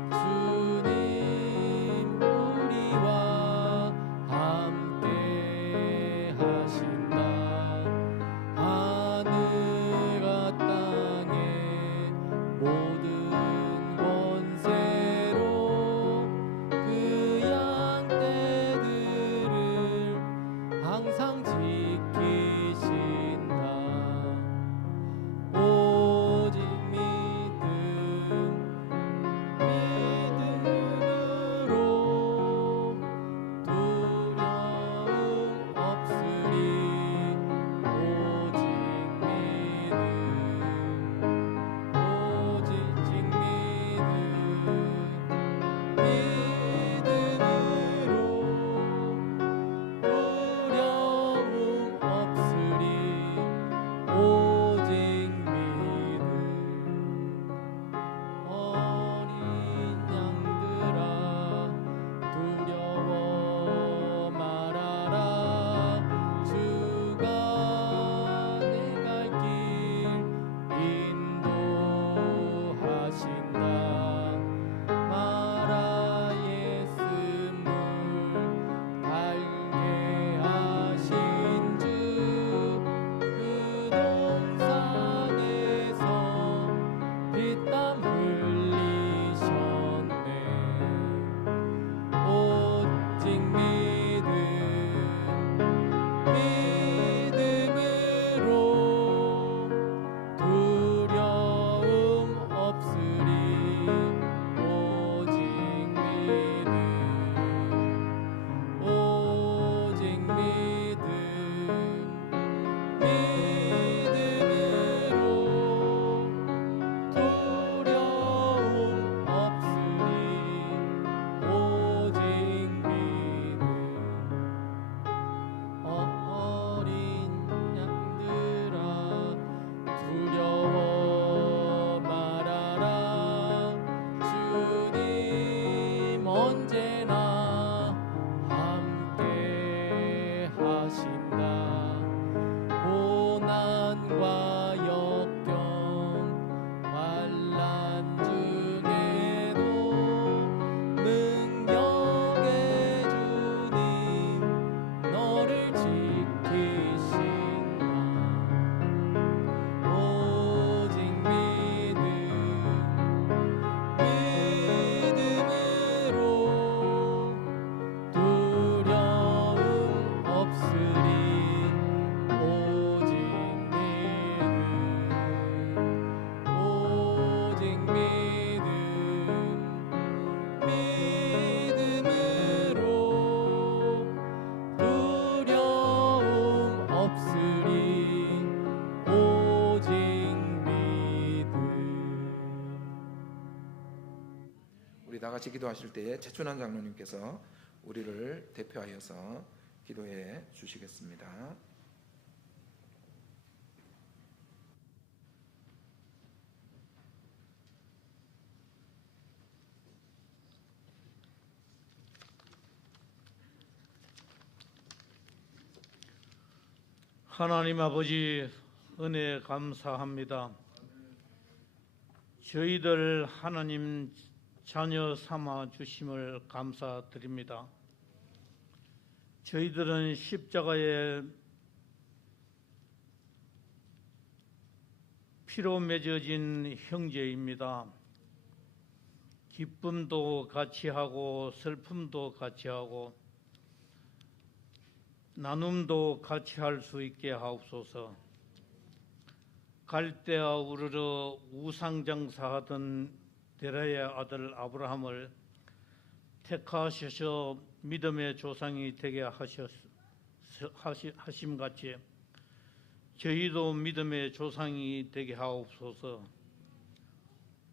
주님 우리와 함께 하신다. 같이 기도하실 때에 최춘환 장로님께서 우리를 대표하여서 기도해 주시겠습니다. 하나님 아버지, 은혜 감사합니다. 저희들 하나님 자녀 삼아 주심을 감사드립니다. 저희들은 십자가에 피로 맺어진 형제입니다. 기쁨도 같이 하고 슬픔도 같이 하고 나눔도 같이 할 수 있게 하옵소서. 갈대아 우르르 우상장사하던 데라의 아들 아브라함을 택하셔서 믿음의 조상이 되게 하심같이 저희도 믿음의 조상이 되게 하옵소서.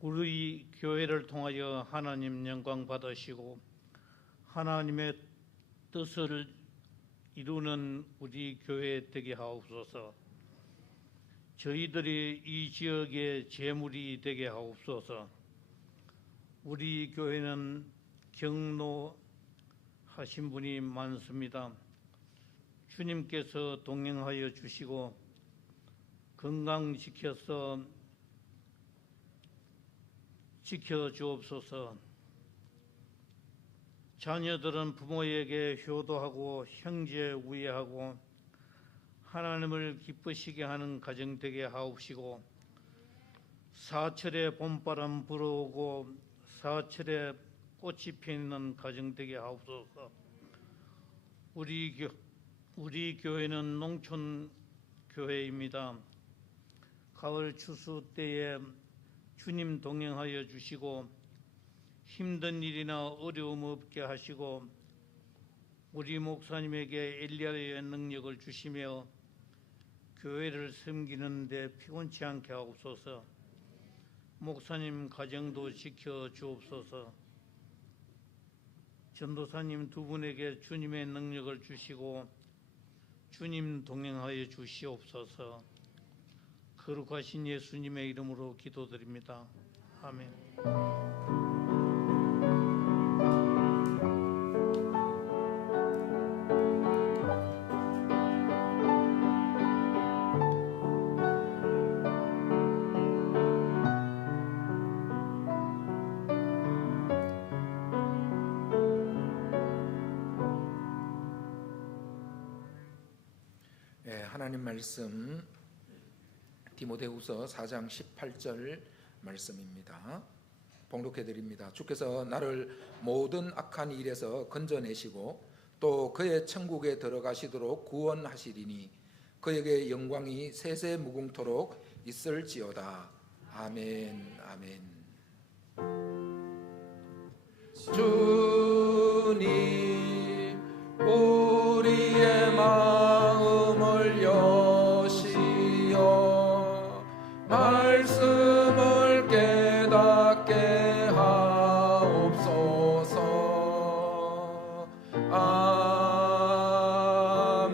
우리 교회를 통하여 하나님 영광 받으시고 하나님의 뜻을 이루는 우리 교회 되게 하옵소서. 저희들이 이 지역의 재물이 되게 하옵소서. 우리 교회는 경로하신 분이 많습니다. 주님께서 동행하여 주시고 건강지켜서 지켜주옵소서. 자녀들은 부모에게 효도하고 형제 우애하고 하나님을 기쁘시게 하는 가정 되게 하옵시고 사철에 봄바람 불어오고 사철에 꽃이 피는 가정 되게 하옵소서. 우리 교회는 농촌 교회입니다. 가을 추수 때에 주님 동행하여 주시고 힘든 일이나 어려움 없게 하시고 우리 목사님에게 엘리야의 능력을 주시며 교회를 섬기는 데 피곤치 않게 하옵소서. 목사님 가정도 지켜 주옵소서. 전도사님 두 분에게 주님의 능력을 주시고 주님 동행하여 주시옵소서. 거룩하신 예수님의 이름으로 기도드립니다. 아멘. 하나님 말씀 디모데후서 4장 18절 말씀입니다. 봉독해 드립니다. 주께서 나를 모든 악한 일에서 건져내시고 또 그의 천국에 들어가시도록 구원하시리니 그에게 영광이 세세 무궁토록 있을지어다. 아멘. 아멘. 주님 우리의 마음을 여시어 말씀을 깨닫게 하옵소서.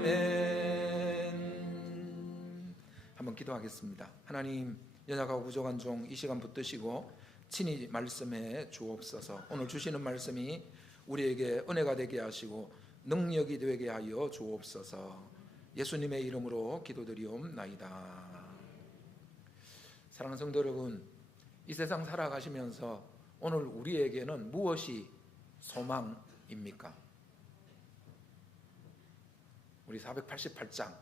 아멘. 한번 기도하겠습니다. 하나님, 연약하고 부족한 종 이 시간 붙드시고 친히 말씀해 주옵소서. 오늘 주시는 말씀이 우리에게 은혜가 되게 하시고 능력이 되게 하여 주옵소서. 예수님의 이름으로 기도드리옵나이다. 사랑하는 성도 여러분, 이 세상 살아가시면서 오늘 우리에게는 무엇이 소망입니까? 우리 488장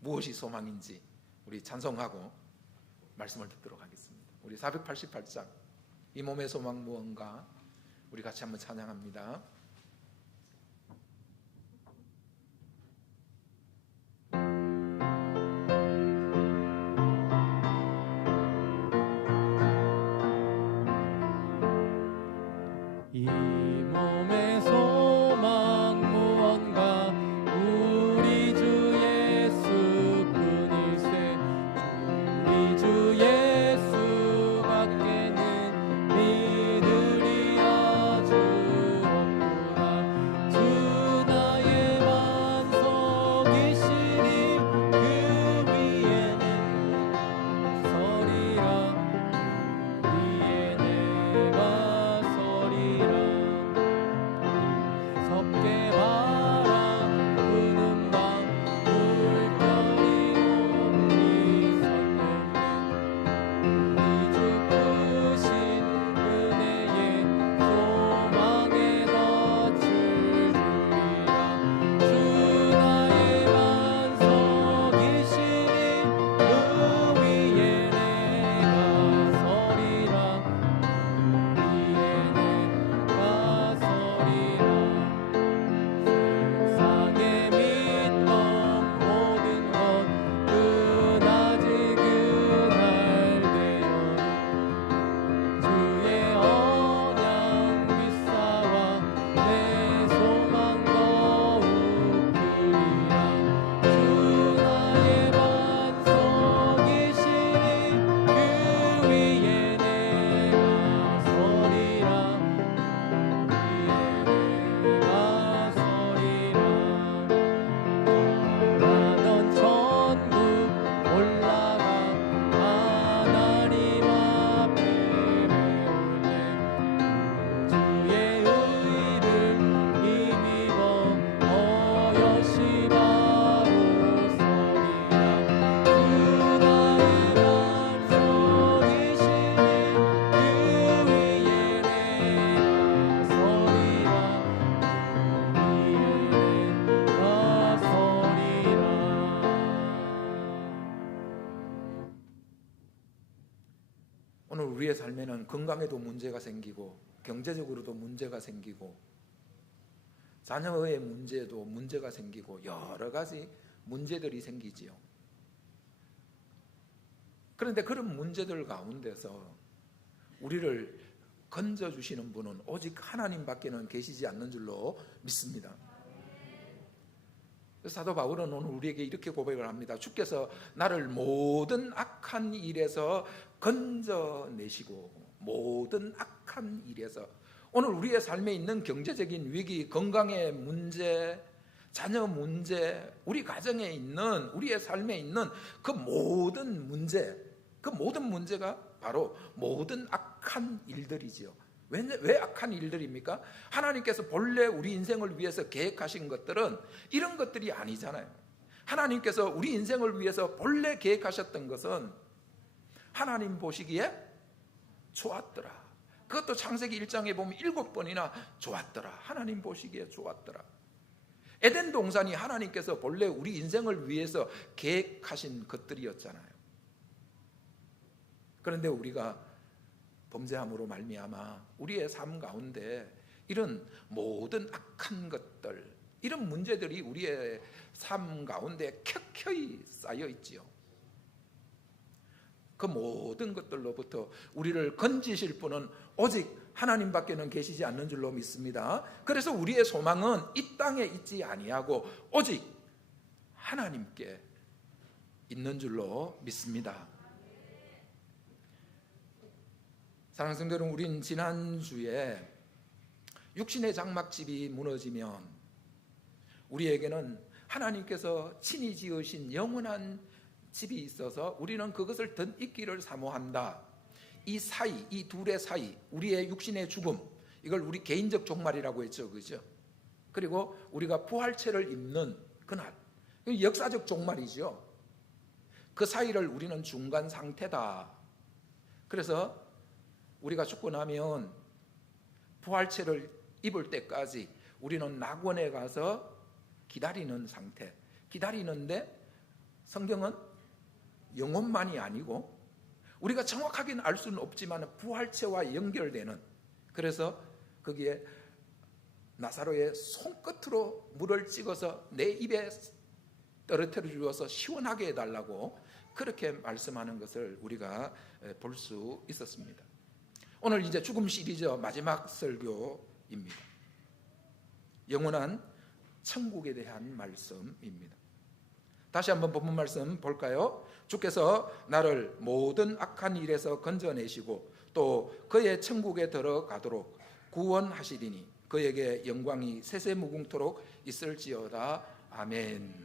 무엇이 소망인지 우리 찬송하고 말씀을 듣도록 하겠습니다. 우리 488장 이 몸의 소망 무언가 우리 같이 한번 찬양합니다. 이 몸의 소망 무언가 우리 주 예수뿐일세. 우리 주 예수밖에는 믿으리야. 우리의 삶에는 건강에도 문제가 생기고 경제적으로도 문제가 생기고 자녀의 문제도 문제가 생기고 여러 가지 문제들이 생기지요. 그런데 그런 문제들 가운데서 우리를 건져주시는 분은 오직 하나님밖에는 계시지 않는 줄로 믿습니다. 사도 바울은 오늘 우리에게 이렇게 고백을 합니다. 주께서 나를 모든 악한 일에서 건져내시고, 모든 악한 일에서, 오늘 우리의 삶에 있는 경제적인 위기, 건강의 문제, 자녀 문제, 우리 가정에 있는, 우리의 삶에 있는 그 모든 문제, 그 모든 문제가 바로 모든 악한 일들이지요. 왜 악한 일들입니까? 하나님께서 본래 우리 인생을 위해서 계획하신 것들은 이런 것들이 아니잖아요. 하나님께서 우리 인생을 위해서 본래 계획하셨던 것은 하나님 보시기에 좋았더라. 그것도 창세기 1장에 보면 7번이나 좋았더라. 하나님 보시기에 좋았더라. 에덴 동산이 하나님께서 본래 우리 인생을 위해서 계획하신 것들이었잖아요. 그런데 우리가 범죄함으로 말미암아 우리의 삶 가운데 이런 모든 악한 것들, 이런 문제들이 우리의 삶 가운데 켜켜이 쌓여 있지요. 그 모든 것들로부터 우리를 건지실 분은 오직 하나님밖에는 계시지 않는 줄로 믿습니다. 그래서 우리의 소망은 이 땅에 있지 아니하고 오직 하나님께 있는 줄로 믿습니다. 사랑하는 성도 여러분, 우린 지난주에 육신의 장막집이 무너지면 우리에게는 하나님께서 친히 지으신 영원한 집이 있어서 우리는 그것을 덧입기를 사모한다. 이 사이, 이 둘의 사이, 우리의 육신의 죽음, 이걸 우리 개인적 종말이라고 했죠, 그죠? 그리고 우리가 부활체를 입는 그날, 역사적 종말이죠. 그 사이를 우리는 중간 상태다. 그래서 우리가 죽고 나면 부활체를 입을 때까지 우리는 낙원에 가서 기다리는 상태. 기다리는데 성경은 영혼만이 아니고 우리가 정확하게는 알 수는 없지만 부활체와 연결되는, 그래서 거기에 나사로의 손끝으로 물을 찍어서 내 입에 떨어뜨려 주어서 시원하게 해달라고 그렇게 말씀하는 것을 우리가 볼 수 있었습니다. 오늘 이제 죽음 시리즈 마지막 설교입니다. 영원한 천국에 대한 말씀입니다. 다시 한번 본문 말씀 볼까요? 주께서 나를 모든 악한 일에서 건져내시고 또 그의 천국에 들어가도록 구원하시리니 그에게 영광이 세세무궁토록 있을지어다. 아멘.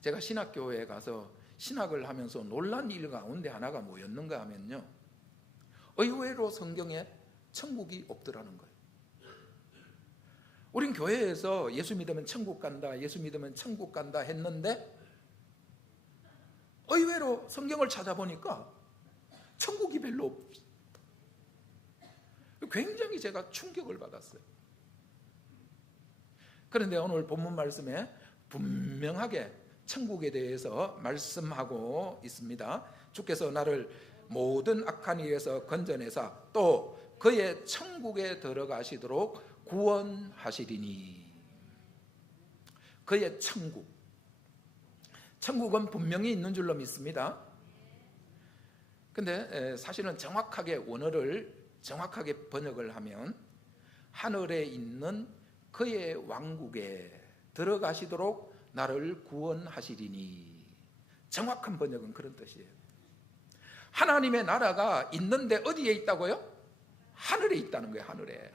제가 신학교에 가서 신학을 하면서 놀란 일 가운데 하나가 뭐였는가 하면요, 의외로 성경에 천국이 없더라는 거예요. 우린 교회에서 예수 믿으면 천국 간다, 예수 믿으면 천국 간다 했는데 의외로 성경을 찾아보니까 천국이 별로 없어요. 굉장히 제가 충격을 받았어요. 그런데 오늘 본문 말씀에 분명하게 천국에 대해서 말씀하고 있습니다. 주께서 나를 모든 악한 일에서 건져내사 또 그의 천국에 들어가시도록 구원하시리니. 그의 천국, 천국은 분명히 있는 줄로 믿습니다. 근데 사실은 정확하게 원어를 정확하게 번역을 하면 하늘에 있는 그의 왕국에 들어가시도록 나를 구원하시리니. 정확한 번역은 그런 뜻이에요. 하나님의 나라가 있는데 어디에 있다고요? 하늘에 있다는 거예요. 하늘에.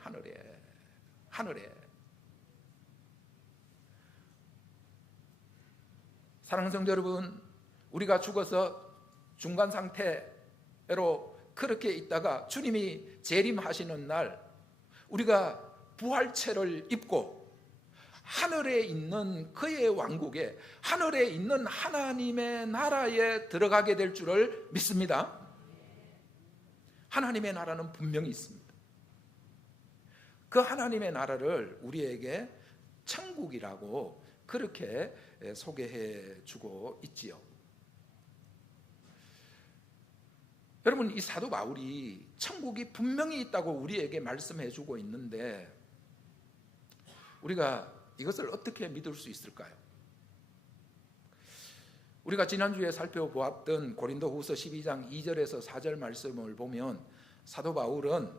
사랑하는 성도 여러분, 우리가 죽어서 중간 상태로 그렇게 있다가 주님이 재림하시는 날 우리가 부활체를 입고 하늘에 있는 그의 왕국에, 하늘에 있는 하나님의 나라에 들어가게 될 줄을 믿습니다. 하나님의 나라는 분명히 있습니다. 그 하나님의 나라를 우리에게 천국이라고 그렇게 소개해 주고 있지요. 여러분, 이 사도 바울이 천국이 분명히 있다고 우리에게 말씀해 주고 있는데 우리가 이것을 어떻게 믿을 수 있을까요? 우리가 지난주에 살펴보았던 고린도후서 12장 2절에서 4절 말씀을 보면 사도 바울은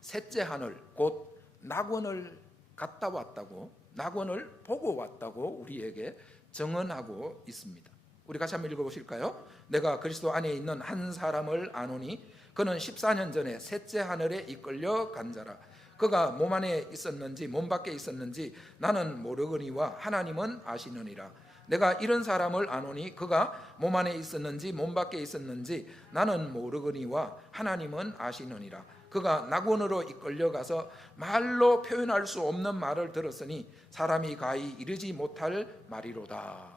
셋째 하늘 곧 낙원을 갔다 왔다고, 낙원을 보고 왔다고 우리에게 증언하고 있습니다. 우리 같이 한번 읽어보실까요? 내가 그리스도 안에 있는 한 사람을 아노니 그는 14년 전에 셋째 하늘에 이끌려 간 자라. 그가 몸 안에 있었는지 몸 밖에 있었는지 나는 모르거니와 하나님은 아시느니라. 내가 이런 사람을 아노니 그가 몸 안에 있었는지 몸 밖에 있었는지 나는 모르거니와 하나님은 아시느니라. 그가 낙원으로 이끌려가서 말로 표현할 수 없는 말을 들었으니 사람이 가히 이르지 못할 말이로다.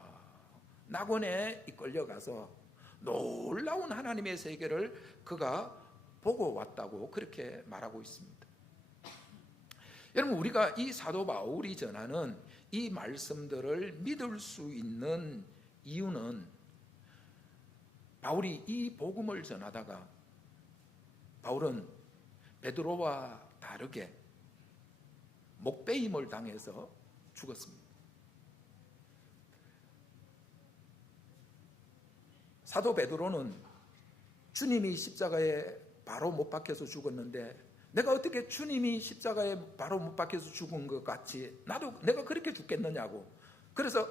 낙원에 이끌려가서 놀라운 하나님의 세계를 그가 보고 왔다고 그렇게 말하고 있습니다. 여러분, 우리가 이 사도 바울이 전하는 이 말씀들을 믿을 수 있는 이유는 바울이 이 복음을 전하다가 바울은 베드로와 다르게 목베임을 당해서 죽었습니다. 사도 베드로는 주님이 십자가에 바로 못 박혀서 죽었는데 내가 어떻게 주님이 십자가에 바로 못 박혀서 죽은 것 같이 내가 그렇게 죽겠느냐고, 그래서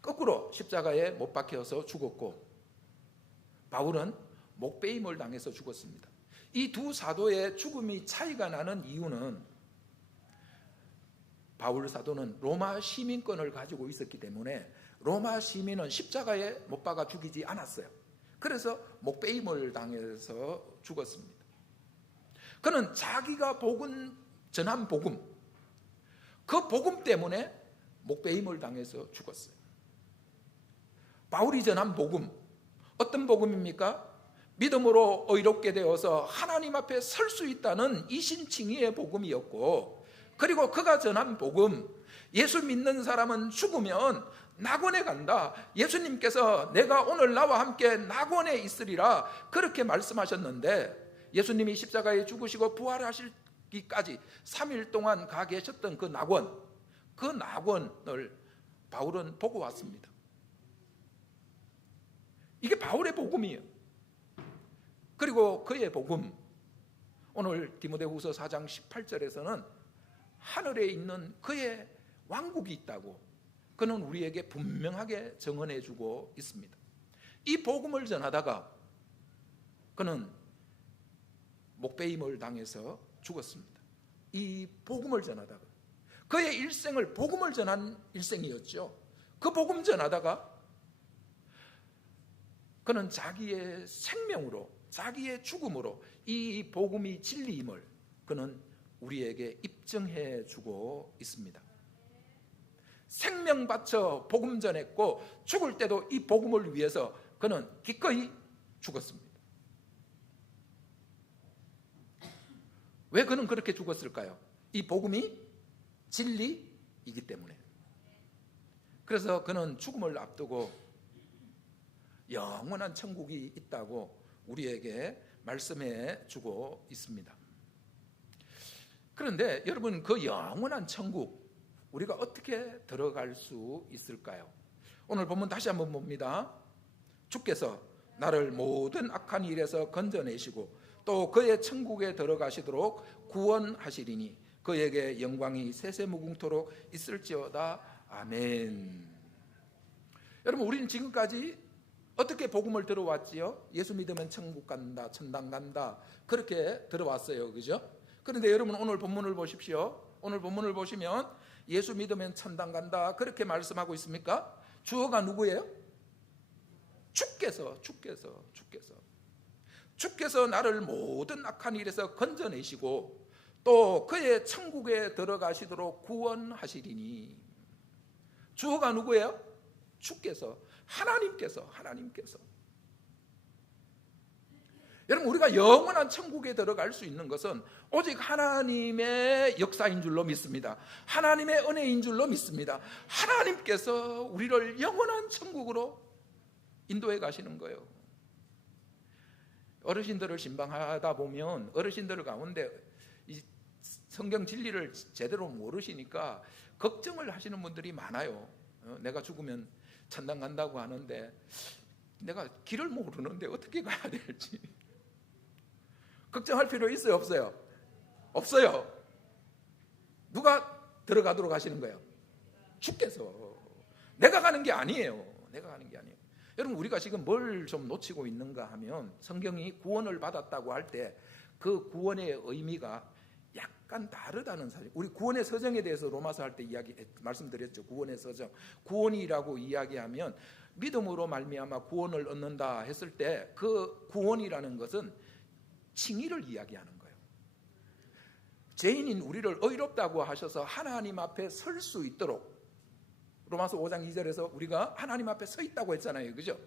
거꾸로 십자가에 못 박혀서 죽었고 바울은 목베임을 당해서 죽었습니다. 이 두 사도의 죽음이 차이가 나는 이유는 바울 사도는 로마 시민권을 가지고 있었기 때문에 로마 시민은 십자가에 못 박아 죽이지 않았어요. 그래서 목베임을 당해서 죽었습니다. 그는 자기가 전한 복음, 그 복음 때문에 목베임을 당해서 죽었어요. 바울이 전한 복음, 어떤 복음입니까? 믿음으로 의롭게 되어서 하나님 앞에 설 수 있다는 이신칭의의 복음이었고, 그리고 그가 전한 복음, 예수 믿는 사람은 죽으면 낙원에 간다. 예수님께서 내가 오늘 나와 함께 낙원에 있으리라 그렇게 말씀하셨는데, 예수님이 십자가에 죽으시고 부활하시기까지 3일 동안 가 계셨던 그 낙원을 바울은 보고 왔습니다. 이게 바울의 복음이에요. 그리고 그의 복음, 오늘 디모데후서 4장 18절에서는 하늘에 있는 그의 왕국이 있다고 그는 우리에게 분명하게 증언해 주고 있습니다. 이 복음을 전하다가 그는 목베임을 당해서 죽었습니다. 이 복음을 전하다가 그의 일생을 복음을 전한 일생이었죠. 그 복음 전하다가 그는 자기의 생명으로, 자기의 죽음으로 이 복음이 진리임을 그는 우리에게 입증해 주고 있습니다. 생명 바쳐 복음 전했고 죽을 때도 이 복음을 위해서 그는 기꺼이 죽었습니다. 왜 그는 그렇게 죽었을까요? 이 복음이 진리이기 때문에. 그래서 그는 죽음을 앞두고 영원한 천국이 있다고 우리에게 말씀해 주고 있습니다. 그런데 여러분, 그 영원한 천국 우리가 어떻게 들어갈 수 있을까요? 오늘 본문 다시 한번 봅니다. 주께서 나를 모든 악한 일에서 건져내시고 또 그의 천국에 들어가시도록 구원하시리니 그에게 영광이 세세무궁토록 있을지어다. 아멘. 여러분, 우리는 지금까지 어떻게 복음을 들어왔지요? 예수 믿으면 천국 간다, 천당 간다, 그렇게 들어왔어요. 그죠? 그런데 여러분, 오늘 본문을 보십시오. 오늘 본문을 보시면 예수 믿으면 천당 간다 그렇게 말씀하고 있습니까? 주어가 누구예요? 주께서 나를 모든 악한 일에서 건져내시고 또 그의 천국에 들어가시도록 구원하시리니. 주어가 누구예요? 주께서, 하나님께서. 여러분, 우리가 영원한 천국에 들어갈 수 있는 것은 오직 하나님의 역사인 줄로 믿습니다. 하나님의 은혜인 줄로 믿습니다. 하나님께서 우리를 영원한 천국으로 인도해 가시는 거예요. 어르신들을 신방하다 보면 어르신들 가운데 이 성경 진리를 제대로 모르시니까 걱정을 하시는 분들이 많아요. 내가 죽으면 천당 간다고 하는데 내가 길을 모르는데 어떻게 가야 될지. 걱정할 필요 있어요, 없어요? 없어요. 누가 들어가도록 하시는 거예요? 주께서. 내가 가는 게 아니에요. 내가 가는 게 아니에요. 여러분, 우리가 지금 뭘 좀 놓치고 있는가 하면, 성경이 구원을 받았다고 할 때 그 구원의 의미가 약간 다르다는 사실. 우리 구원의 서정에 대해서 로마서 할 때 말씀드렸죠. 구원의 서정. 구원이라고 이야기하면 믿음으로 말미암아 구원을 얻는다 했을 때 그 구원이라는 것은 칭의를 이야기하는 거예요. 죄인인 우리를 의롭다고 하셔서 하나님 앞에 설 수 있도록, 로마서 5장 2절에서 우리가 하나님 앞에 서 있다고 했잖아요. 그죠?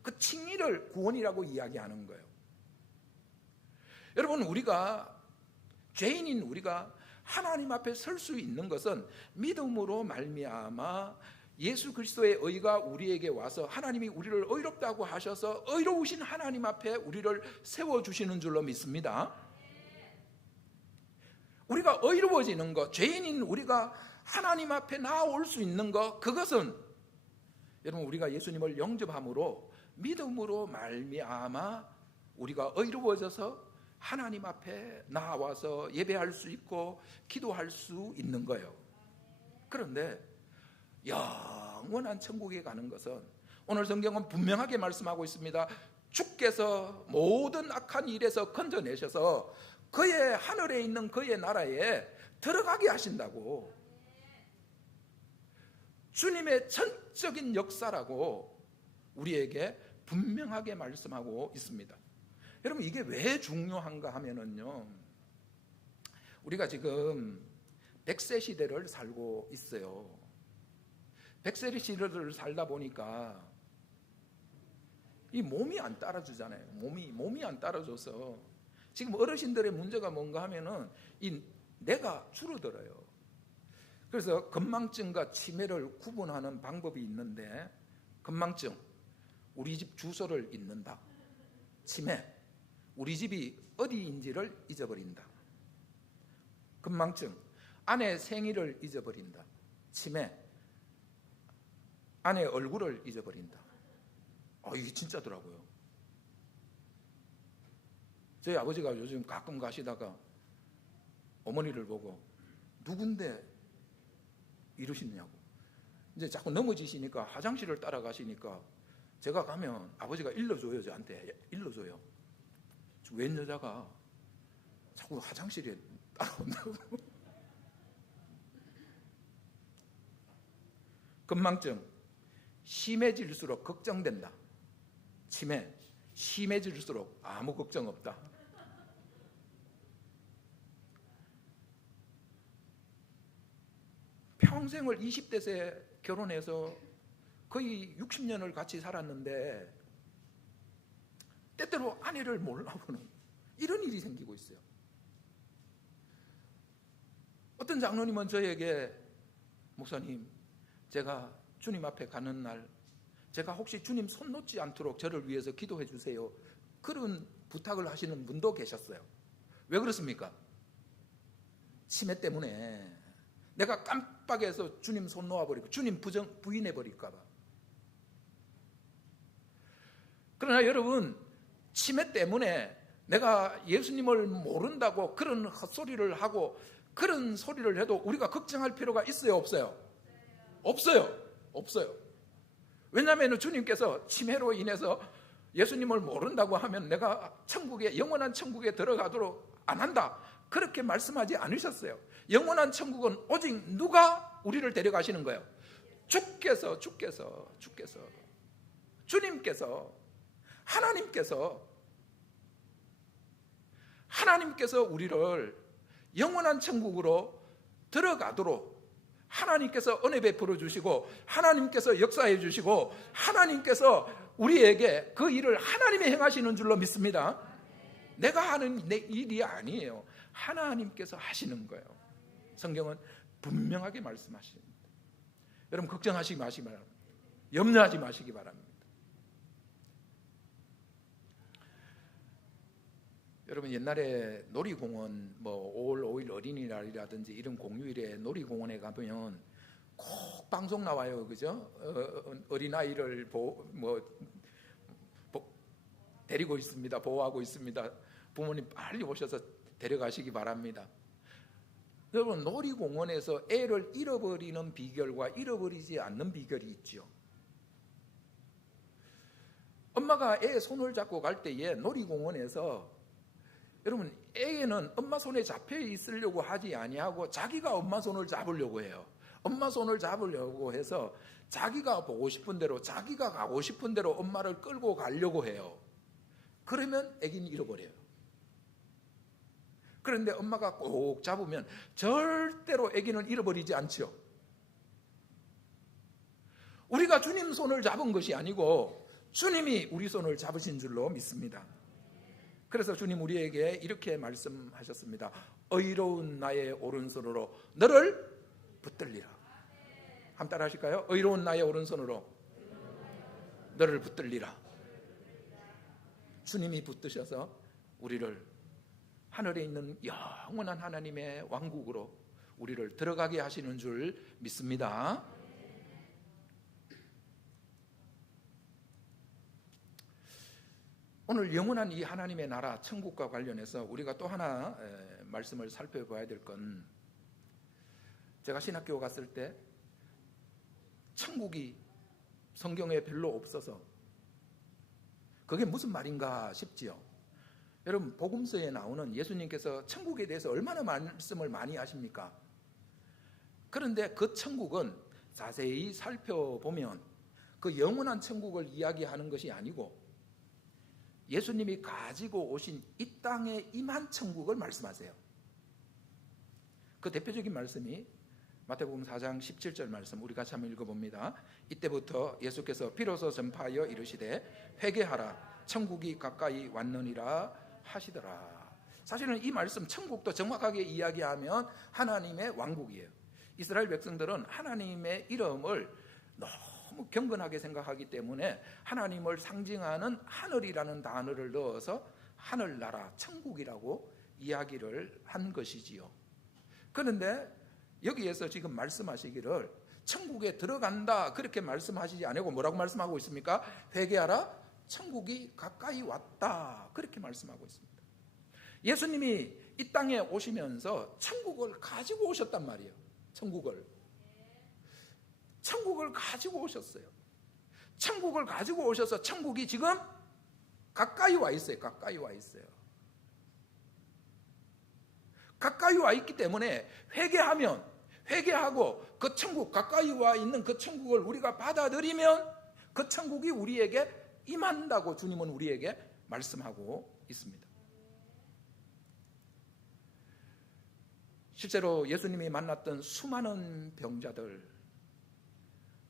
그 칭의를 구원이라고 이야기하는 거예요. 여러분, 우리가 죄인인 우리가 하나님 앞에 설 수 있는 것은 믿음으로 말미암아 예수 그리스도의 의가 우리에게 와서 하나님이 우리를 의롭다고 하셔서 의로우신 하나님 앞에 우리를 세워주시는 줄로 믿습니다. 우리가 의로워지는 것, 죄인인 우리가 하나님 앞에 나올 수 있는 것, 그것은 여러분 우리가 예수님을 영접함으로 믿음으로 말미암아 우리가 의로워져서 하나님 앞에 나와서 예배할 수 있고 기도할 수 있는 거예요. 그런데 영원한 천국에 가는 것은 오늘 성경은 분명하게 말씀하고 있습니다. 주께서 모든 악한 일에서 건져내셔서 그의 하늘에 있는 그의 나라에 들어가게 하신다고. 주님의 전적인 역사라고 우리에게 분명하게 말씀하고 있습니다. 여러분, 이게 왜 중요한가 하면은요, 우리가 지금 100세 시대를 살고 있어요. 100세 시대를 살다 보니까 이 몸이 안 따라주잖아요. 몸이 안 따라줘서 지금 어르신들의 문제가 뭔가 하면은 이 뇌가 줄어들어요. 그래서 건망증과 치매를 구분하는 방법이 있는데, 건망증, 우리 집 주소를 잊는다. 치매, 우리 집이 어디인지를 잊어버린다. 건망증, 아내 생일을 잊어버린다. 치매, 아내 얼굴을 잊어버린다. 이게 진짜더라고요. 저희 아버지가 요즘 가끔 가시다가 어머니를 보고 누군데 이러시냐고. 이제 자꾸 넘어지시니까 화장실을 따라가시니까 제가 가면 아버지가 일러줘요. 저한테 일러줘요. 웬 여자가 자꾸 화장실에 따라온다고. 건망증, 심해질수록 걱정된다. 치매, 심해질수록 아무 걱정 없다. 평생을 20대에 결혼해서 거의 60년을 같이 살았는데 때때로 아내를 몰라보는 이런 일이 생기고 있어요. 어떤 장로님은 저에게, 목사님, 제가 주님 앞에 가는 날 제가 혹시 주님 손 놓지 않도록 저를 위해서 기도해 주세요. 그런 부탁을 하시는 분도 계셨어요. 왜 그렇습니까? 치매 때문에 내가 깜빡해서 주님 손 놓아버리고 주님 부인해버릴까 봐. 그러나 여러분, 치매 때문에 내가 예수님을 모른다고 그런 헛소리를 하고 그런 소리를 해도 우리가 걱정할 필요가 있어요, 없어요? 없어요. 왜냐하면 주님께서 치매로 인해서 예수님을 모른다고 하면 내가 천국에, 영원한 천국에 들어가도록 안 한다, 그렇게 말씀하지 않으셨어요. 영원한 천국은 오직 누가 우리를 데려가시는 거예요? 주께서 주님께서, 하나님께서 우리를 영원한 천국으로 들어가도록 하나님께서 은혜 베풀어 주시고 하나님께서 역사해 주시고 하나님께서 우리에게 그 일을 하나님이 행하시는 줄로 믿습니다. 내가 하는 내 일이 아니에요. 하나님께서 하시는 거예요. 성경은 분명하게 말씀하십니다. 여러분, 걱정하시기 마시기 바랍니다. 염려하지 마시기 바랍니다. 여러분 옛날에 놀이공원 뭐 5월 5일 어린이날이라든지 이런 공휴일에 놀이공원에 가보면 꼭 방송 나와요, 그죠? 어린아이를 데리고 있습니다, 보호하고 있습니다. 부모님 빨리 오셔서 데려가시기 바랍니다. 여러분 놀이공원에서 애를 잃어버리는 비결과 잃어버리지 않는 비결이 있죠. 엄마가 애 손을 잡고 갈 때에 놀이공원에서 여러분 애는 엄마 손에 잡혀 있으려고 하지 아니하고 자기가 엄마 손을 잡으려고 해요. 엄마 손을 잡으려고 해서 자기가 보고 싶은 대로, 자기가 가고 싶은 대로 엄마를 끌고 가려고 해요. 그러면 애기는 잃어버려요. 그런데 엄마가 꼭 잡으면 절대로 애기는 잃어버리지 않죠. 우리가 주님 손을 잡은 것이 아니고 주님이 우리 손을 잡으신 줄로 믿습니다. 그래서 주님 우리에게 이렇게 말씀하셨습니다. 의로운 나의 오른손으로 너를 붙들리라. 한번 따라 하실까요? 의로운 나의 오른손으로 너를 붙들리라. 주님이 붙드셔서 우리를 하늘에 있는 영원한 하나님의 왕국으로 우리를 들어가게 하시는 줄 믿습니다. 오늘 영원한 이 하나님의 나라 천국과 관련해서 우리가 또 하나 말씀을 살펴봐야 될 건, 제가 신학교 갔을 때 천국이 성경에 별로 없어서 그게 무슨 말인가 싶지요. 여러분 복음서에 나오는 예수님께서 천국에 대해서 얼마나 말씀을 많이 하십니까? 그런데 그 천국은 자세히 살펴보면 그 영원한 천국을 이야기하는 것이 아니고 예수님이 가지고 오신 이 땅에 임한 천국을 말씀하세요. 그 대표적인 말씀이 마태복음 4장 17절 말씀, 우리 같이 한번 읽어봅니다. 이때부터 예수께서 비로소 전파하여 이르시되 회개하라 천국이 가까이 왔느니라 하시더라. 사실은 이 말씀 천국도 정확하게 이야기하면 하나님의 왕국이에요. 이스라엘 백성들은 하나님의 이름을 너무 경건하게 생각하기 때문에 하나님을 상징하는 하늘이라는 단어를 넣어서 하늘나라 천국이라고 이야기를 한 것이지요. 그런데 여기에서 지금 말씀하시기를 천국에 들어간다 그렇게 말씀하시지 않고 뭐라고 말씀하고 있습니까? 회개하라 천국이 가까이 왔다 그렇게 말씀하고 있습니다. 예수님이 이 땅에 오시면서 천국을 가지고 오셨단 말이에요. 천국을 가지고 오셨어요. 천국을 가지고 오셔서 천국이 지금 가까이 와 있어요. 가까이 와 있어요. 가까이 와 있기 때문에 회개하고 그 천국, 가까이 와 있는 그 천국을 우리가 받아들이면 그 천국이 우리에게 임한다고 주님은 우리에게 말씀하고 있습니다. 실제로 예수님이 만났던 수많은 병자들,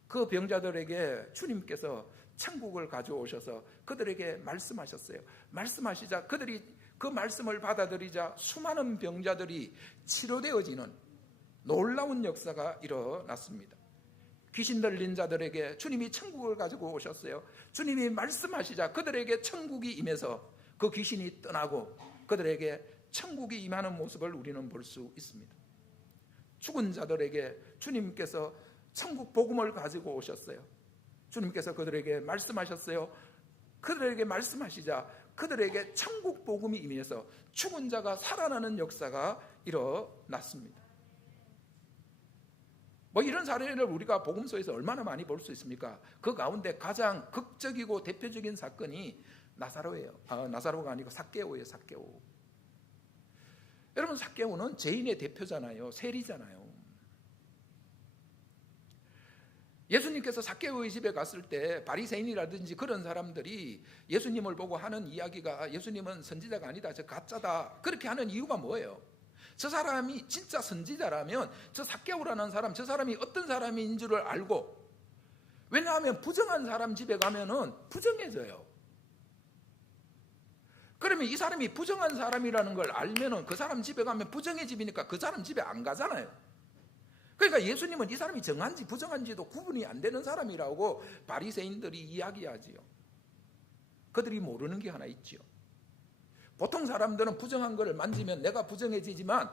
그 병자들에게 주님께서 천국을 가져오셔서 그들에게 말씀하셨어요. 말씀하시자 그들이 그 말씀을 받아들이자 수많은 병자들이 치료되어지는 놀라운 역사가 일어났습니다. 귀신 들린 자들에게 주님이 천국을 가지고 오셨어요. 주님이 말씀하시자 그들에게 천국이 임해서 그 귀신이 떠나고 그들에게 천국이 임하는 모습을 우리는 볼 수 있습니다. 죽은 자들에게 주님께서 천국 복음을 가지고 오셨어요. 주님께서 그들에게 말씀하셨어요. 그들에게 말씀하시자 그들에게 천국 복음이 임해서 죽은 자가 살아나는 역사가 일어났습니다. 뭐 이런 사례를 우리가 복음서에서 얼마나 많이 볼 수 있습니까? 그 가운데 가장 극적이고 대표적인 사건이 나사로예요. 나사로가 아니고 삭개오예요. 삭개오. 여러분 삭개오는 죄인의 대표잖아요. 세리잖아요. 예수님께서 삭개오의 집에 갔을 때 바리새인이라든지 그런 사람들이 예수님을 보고 하는 이야기가 예수님은 선지자가 아니다, 저 가짜다, 그렇게 하는 이유가 뭐예요? 저 사람이 진짜 선지자라면 저 삭개오라는 사람, 저 사람이 어떤 사람인 줄을 알고, 왜냐하면 부정한 사람 집에 가면은 부정해져요. 그러면 이 사람이 부정한 사람이라는 걸 알면은 그 사람 집에 가면 부정의 집이니까 그 사람 집에 안 가잖아요. 그러니까 예수님은 이 사람이 정한지 부정한지도 구분이 안 되는 사람이라고 바리새인들이 이야기하지요. 그들이 모르는 게 하나 있지요. 보통 사람들은 부정한 것을 만지면 내가 부정해지지만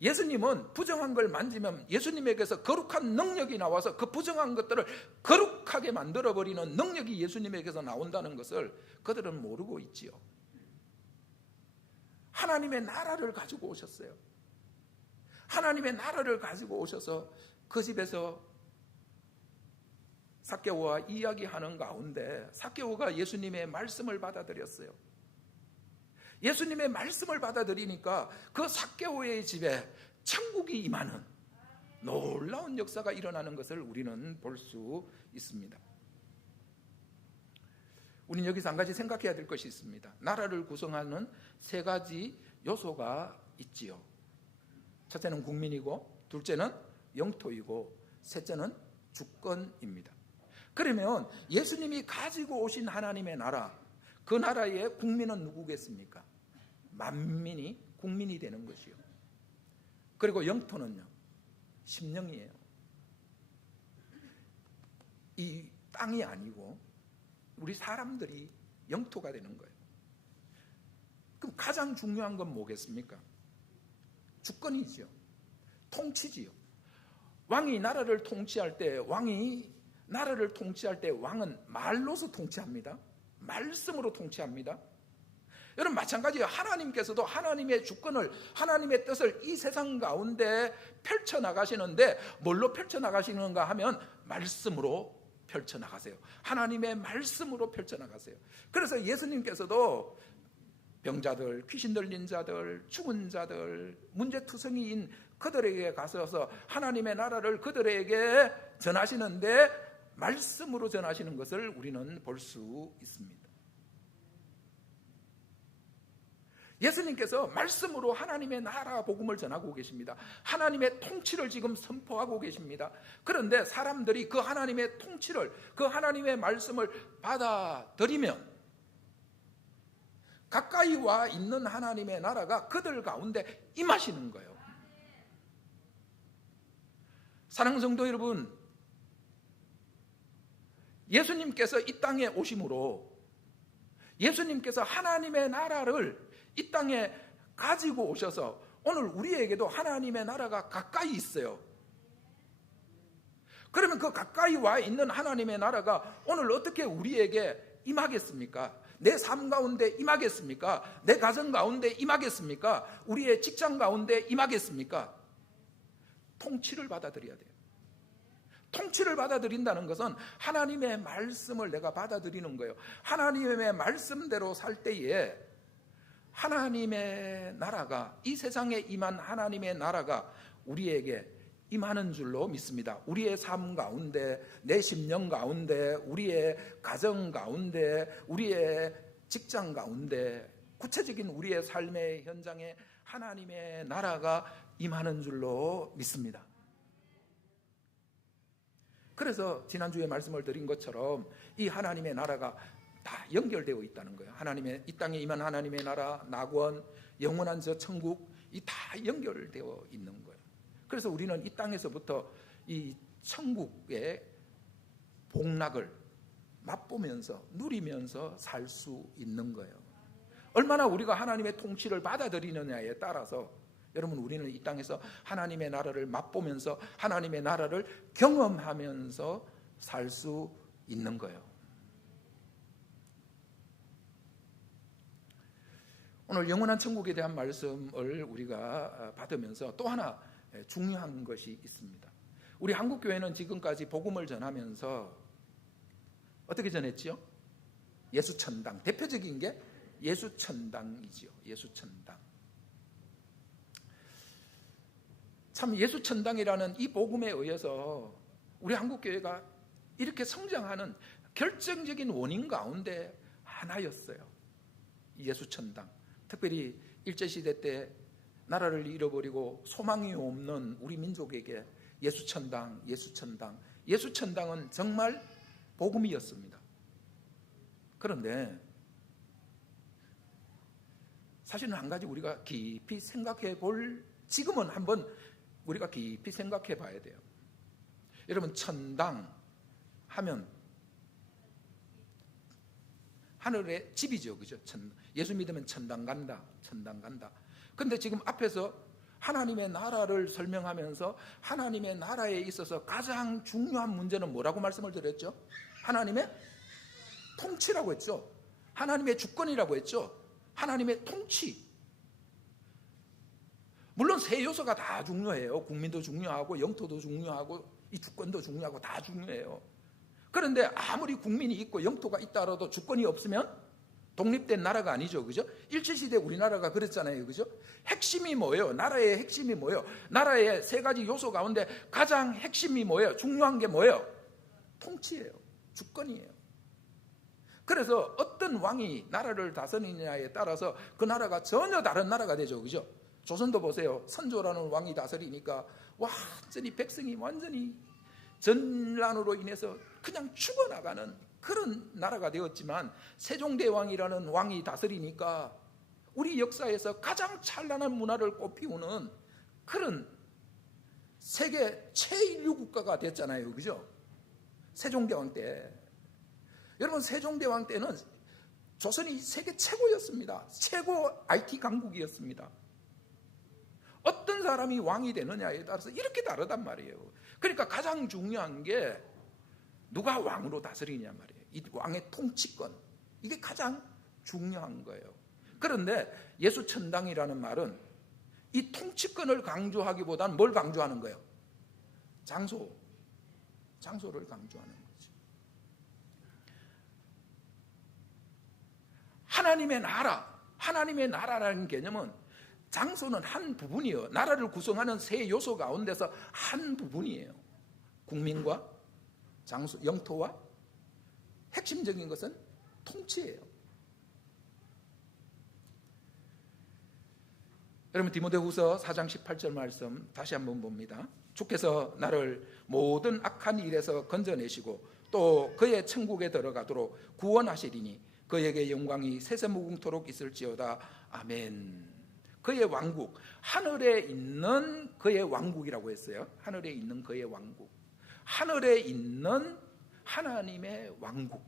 예수님은 부정한 걸 만지면 예수님에게서 거룩한 능력이 나와서 그 부정한 것들을 거룩하게 만들어버리는 능력이 예수님에게서 나온다는 것을 그들은 모르고 있지요. 하나님의 나라를 가지고 오셨어요. 하나님의 나라를 가지고 오셔서 그 집에서 삭개오와 이야기하는 가운데 삭개오가 예수님의 말씀을 받아들였어요. 예수님의 말씀을 받아들이니까 그 삭개오의 집에 천국이 임하는 놀라운 역사가 일어나는 것을 우리는 볼 수 있습니다. 우리는 여기서 한 가지 생각해야 될 것이 있습니다. 나라를 구성하는 세 가지 요소가 있지요. 첫째는 국민이고, 둘째는 영토이고, 셋째는 주권입니다. 그러면 예수님이 가지고 오신 하나님의 나라, 그 나라의 국민은 누구겠습니까? 만민이 국민이 되는 것이요. 그리고 영토는요, 심령이에요. 이 땅이 아니고 우리 사람들이 영토가 되는 거예요. 그럼 가장 중요한 건 뭐겠습니까? 주권이지요. 통치지요. 왕이 나라를 통치할 때 왕은 말로서 통치합니다. 말씀으로 통치합니다. 여러분 마찬가지예요. 하나님께서도 하나님의 주권을, 하나님의 뜻을 이 세상 가운데 펼쳐나가시는데 뭘로 펼쳐나가시는가 하면 말씀으로 펼쳐나가세요. 하나님의 말씀으로 펼쳐나가세요. 그래서 예수님께서도 병자들, 귀신 들린 자들, 죽은 자들, 문제투성이인 그들에게 가셔서 하나님의 나라를 그들에게 전하시는데 말씀으로 전하시는 것을 우리는 볼 수 있습니다. 예수님께서 말씀으로 하나님의 나라 복음을 전하고 계십니다. 하나님의 통치를 지금 선포하고 계십니다. 그런데 사람들이 그 하나님의 통치를, 그 하나님의 말씀을 받아들이면 가까이 와 있는 하나님의 나라가 그들 가운데 임하시는 거예요. 사랑하는 성도 여러분, 예수님께서 이 땅에 오심으로 예수님께서 하나님의 나라를 이 땅에 가지고 오셔서 오늘 우리에게도 하나님의 나라가 가까이 있어요. 그러면 그 가까이 와 있는 하나님의 나라가 오늘 어떻게 우리에게 임하겠습니까? 내 삶 가운데 임하겠습니까? 내 가정 가운데 임하겠습니까? 우리의 직장 가운데 임하겠습니까? 통치를 받아들여야 돼요. 통치를 받아들인다는 것은 하나님의 말씀을 내가 받아들이는 거예요. 하나님의 말씀대로 살 때에 하나님의 나라가, 이 세상에 임한 하나님의 나라가 우리에게 임하는 줄로 믿습니다. 우리의 삶 가운데, 내 심령 가운데, 우리의 가정 가운데, 우리의 직장 가운데, 구체적인 우리의 삶의 현장에 하나님의 나라가 임하는 줄로 믿습니다. 그래서 지난주에 말씀을 드린 것처럼 이 하나님의 나라가 다 연결되어 있다는 거예요. 하나님의, 이 땅에 임한 하나님의 나라, 낙원, 영원한 저 천국, 이 다 연결되어 있는 거예요. 그래서 우리는 이 땅에서부터 이 천국의 복락을 맛보면서 누리면서 살 수 있는 거예요. 얼마나 우리가 하나님의 통치를 받아들이느냐에 따라서 여러분 우리는 이 땅에서 하나님의 나라를 맛보면서 하나님의 나라를 경험하면서 살 수 있는 거예요. 오늘 영원한 천국에 대한 말씀을 우리가 받으면서 또 하나 중요한 것이 있습니다. 우리 한국교회는 지금까지 복음을 전하면서 어떻게 전했지요? 예수천당. 대표적인 게 예수천당이지요. 예수천당. 참 예수천당이라는 이 복음에 의해서 우리 한국교회가 이렇게 성장하는 결정적인 원인 가운데 하나였어요. 예수천당. 특별히 일제시대 때 나라를 잃어버리고 소망이 없는 우리 민족에게 예수천당, 예수천당. 예수천당은 정말 복음이었습니다. 그런데 사실은 한 가지 우리가 깊이 생각해 볼, 지금은 한번 우리가 깊이 생각해 봐야 돼요. 여러분 천당 하면 하늘의 집이죠, 그죠? 예수 믿으면 천당 간다, 천당 간다. 근데 지금 앞에서 하나님의 나라를 설명하면서 하나님의 나라에 있어서 가장 중요한 문제는 뭐라고 말씀을 드렸죠? 하나님의 통치라고 했죠. 하나님의 주권이라고 했죠. 하나님의 통치. 물론 세 요소가 다 중요해요. 국민도 중요하고 영토도 중요하고 이 주권도 중요하고 다 중요해요. 그런데 아무리 국민이 있고 영토가 있다라도 주권이 없으면 독립된 나라가 아니죠, 그죠? 일제시대 우리나라가 그랬잖아요, 그죠? 핵심이 뭐예요? 나라의 핵심이 뭐예요? 나라의 세 가지 요소 가운데 가장 핵심이 뭐예요? 중요한 게 뭐예요? 통치예요, 주권이에요. 그래서 어떤 왕이 나라를 다스리느냐에 따라서 그 나라가 전혀 다른 나라가 되죠, 그죠? 조선도 보세요. 선조라는 왕이 다스리니까 완전히 백성이 완전히 전란으로 인해서 그냥 죽어나가는 그런 나라가 되었지만 세종대왕이라는 왕이 다스리니까 우리 역사에서 가장 찬란한 문화를 꽃피우는 그런 세계 최인류 국가가 됐잖아요, 그죠? 세종대왕 때. 여러분, 세종대왕 때는 조선이 세계 최고였습니다. 최고 IT 강국이었습니다. 어떤 사람이 왕이 되느냐에 따라서 이렇게 다르단 말이에요. 그러니까 가장 중요한 게 누가 왕으로 다스리냐 말이에요. 이 왕의 통치권, 이게 가장 중요한 거예요. 그런데 예수 천당이라는 말은 이 통치권을 강조하기보다는 뭘 강조하는 거예요? 장소를 강조하는 거죠. 하나님의 나라라는 개념은 장소는 한 부분이에요. 나라를 구성하는 세 요소 가운데서 한 부분이에요. 국민과 장소, 영토와 핵심적인 것은 통치예요. 여러분, 디모데후서 4장 18절 말씀 다시 한번 봅니다. 주께서 나를 모든 악한 일에서 건져내시고 또 그의 천국에 들어가도록 구원하시리니 그에게 영광이 세세무궁토록 있을지어다. 아멘. 그의 왕국, 하늘에 있는 그의 왕국이라고 했어요. 하늘에 있는 그의 왕국, 하늘에 있는 하나님의 왕국.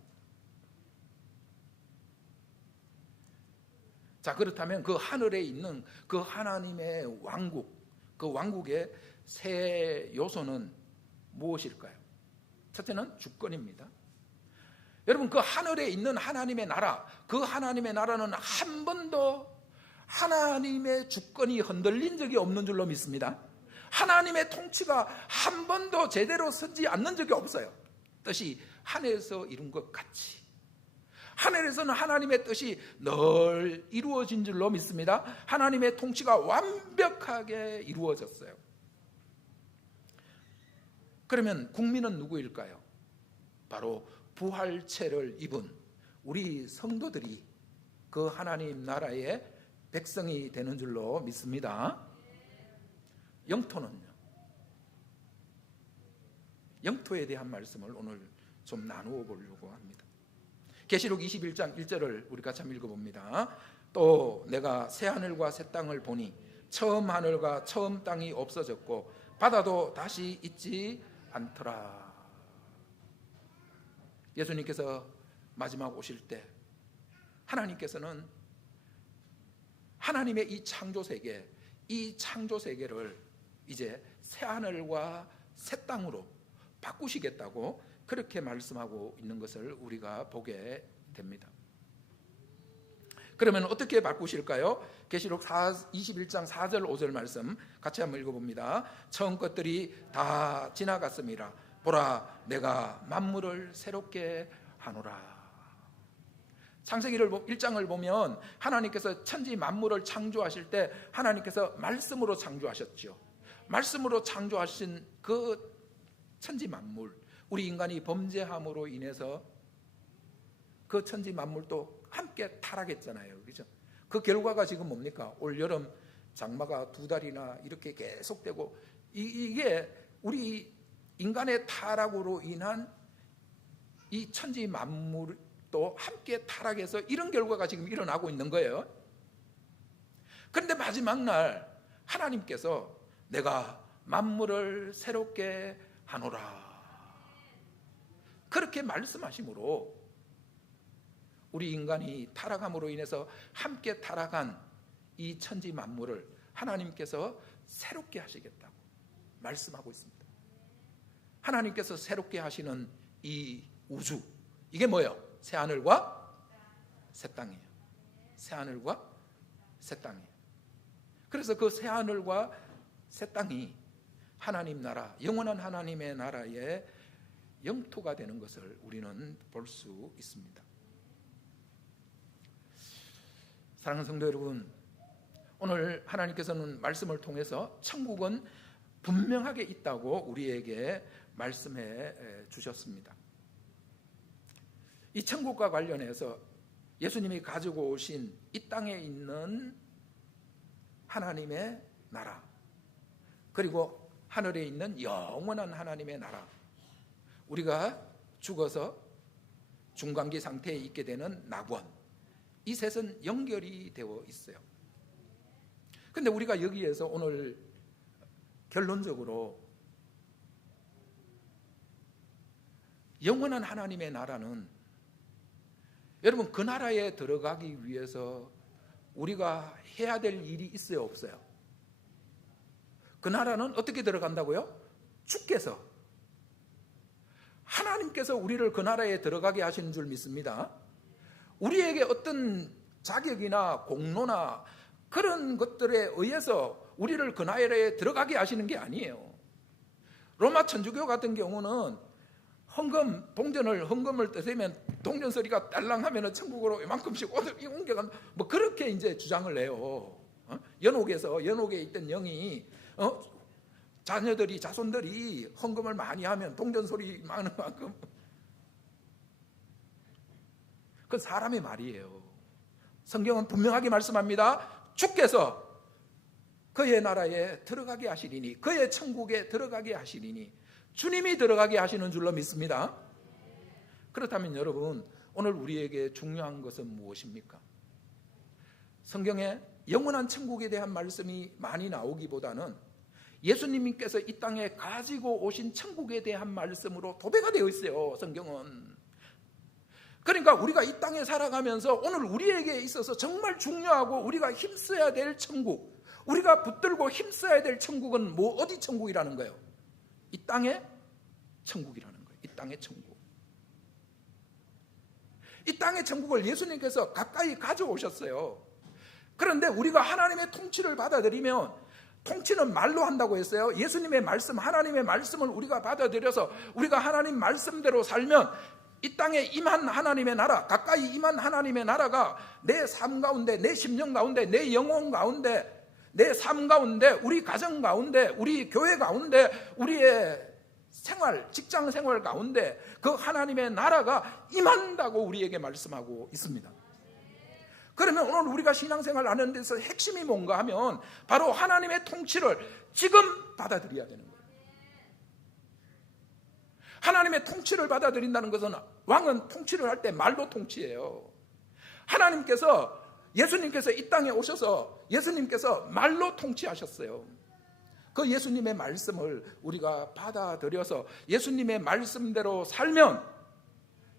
자, 그렇다면 그 하늘에 있는 그 하나님의 왕국, 그 왕국의 세 요소는 무엇일까요? 첫째는 주권입니다. 여러분, 그 하늘에 있는 하나님의 나라, 그 하나님의 나라는 한 번도 하나님의 주권이 흔들린 적이 없는 줄로 믿습니다. 하나님의 통치가 한 번도 제대로 서지 않는 적이 없어요. 뜻이 하늘에서 이룬 것 같이 하늘에서는 하나님의 뜻이 늘 이루어진 줄로 믿습니다. 하나님의 통치가 완벽하게 이루어졌어요. 그러면 국민은 누구일까요? 바로 부활체를 입은 우리 성도들이 그 하나님 나라의 백성이 되는 줄로 믿습니다. 영토는요? 영토에 대한 말씀을 오늘 좀 나누어 보려고 합니다. 계시록 21장 1절을 우리 같이 한번 읽어봅니다. 또 내가 새 하늘과 새 땅을 보니 처음 하늘과 처음 땅이 없어졌고 바다도 다시 있지 않더라. 예수님께서 마지막 오실 때 하나님께서는 하나님의 이 창조 세계를 이제 새 하늘과 새 땅으로 바꾸시겠다고 그렇게 말씀하고 있는 것을 우리가 보게 됩니다. 그러면 어떻게 바꾸실까요? 계시록 21장 4절 5절 말씀 같이 한번 읽어봅니다. 처음 것들이 다 지나갔습니다. 보라, 내가 만물을 새롭게 하노라. 창세기를 1장을 보면 하나님께서 천지 만물을 창조하실 때 하나님께서 말씀으로 창조하셨죠. 말씀으로 창조하신 그 천지 만물, 우리 인간이 범죄함으로 인해서 그 천지 만물도 함께 타락했잖아요, 그렇죠? 그 결과가 지금 뭡니까? 올 여름 장마가 2달이나 이렇게 계속되고 이게 우리 인간의 타락으로 인한 이 천지 만물도 함께 타락해서 이런 결과가 지금 일어나고 있는 거예요. 그런데 마지막 날 하나님께서 내가 만물을 새롭게 하노라 그렇게 말씀하심으로 우리 인간이 타락함으로 인해서 함께 타락한 이 천지 만물을 하나님께서 새롭게 하시겠다고 말씀하고 있습니다. 하나님께서 새롭게 하시는 이 우주, 이게 뭐예요? 새하늘과 새 땅이에요. 새하늘과 새 땅이에요. 그래서 그 새하늘과 새 땅이 하나님 나라, 영원한 하나님의 나라의 영토가 되는 것을 우리는 볼 수 있습니다. 사랑하는 성도 여러분, 오늘 하나님께서는 말씀을 통해서 천국은 분명하게 있다고 우리에게 말씀해 주셨습니다. 이 천국과 관련해서 예수님이 가지고 오신 이 땅에 있는 하나님의 나라, 그리고 하늘에 있는 영원한 하나님의 나라, 우리가 죽어서 중간기 상태에 있게 되는 낙원, 이 셋은 연결이 되어 있어요. 근데 우리가 여기에서 오늘 결론적으로 영원한 하나님의 나라는, 여러분, 그 나라에 들어가기 위해서 우리가 해야 될 일이 있어요, 없어요? 그 나라는 어떻게 들어간다고요? 주께서, 하나님께서 우리를 그 나라에 들어가게 하시는 줄 믿습니다. 우리에게 어떤 자격이나 공로나 그런 것들에 의해서 우리를 그 나라에 들어가게 하시는 게 아니에요. 로마 천주교 같은 경우는 헌금을 떼세면 동전 소리가 딸랑하면 천국으로 이만큼씩 옮겨간, 뭐 그렇게 이제 주장을 해요. 연옥에 있던 영이 자손들이 헌금을 많이 하면 동전 소리 많은 만큼, 그건 사람의 말이에요. 성경은 분명하게 말씀합니다. 주께서 그의 나라에 들어가게 하시리니, 그의 천국에 들어가게 하시리니, 주님이 들어가게 하시는 줄로 믿습니다. 그렇다면 여러분, 오늘 우리에게 중요한 것은 무엇입니까? 성경에 영원한 천국에 대한 말씀이 많이 나오기보다는 예수님께서 이 땅에 가지고 오신 천국에 대한 말씀으로 도배가 되어 있어요, 성경은. 그러니까 우리가 이 땅에 살아가면서 오늘 우리에게 있어서 정말 중요하고 우리가 힘써야 될 천국, 우리가 붙들고 힘써야 될 천국은 어디 천국이라는 거예요? 이 땅의 천국이라는 거예요. 이 땅의 천국. 이 땅의 천국을 예수님께서 가까이 가져오셨어요. 그런데 우리가 하나님의 통치를 받아들이면, 통치는 말로 한다고 했어요. 예수님의 말씀, 하나님의 말씀을 우리가 받아들여서 우리가 하나님 말씀대로 살면 이 땅에 임한 하나님의 나라, 가까이 임한 하나님의 나라가 내 삶 가운데, 내 심령 가운데, 내 영혼 가운데, 내 삶 가운데, 우리 가정 가운데, 우리 교회 가운데, 우리의 생활, 직장 생활 가운데 그 하나님의 나라가 임한다고 우리에게 말씀하고 있습니다. 그러면 오늘 우리가 신앙생활 하는 데서 핵심이 뭔가 하면 바로 하나님의 통치를 지금 받아들여야 되는 거예요. 하나님의 통치를 받아들인다는 것은, 왕은 통치를 할 때 말로 통치해요. 예수님께서 이 땅에 오셔서 예수님께서 말로 통치하셨어요. 그 예수님의 말씀을 우리가 받아들여서 예수님의 말씀대로 살면,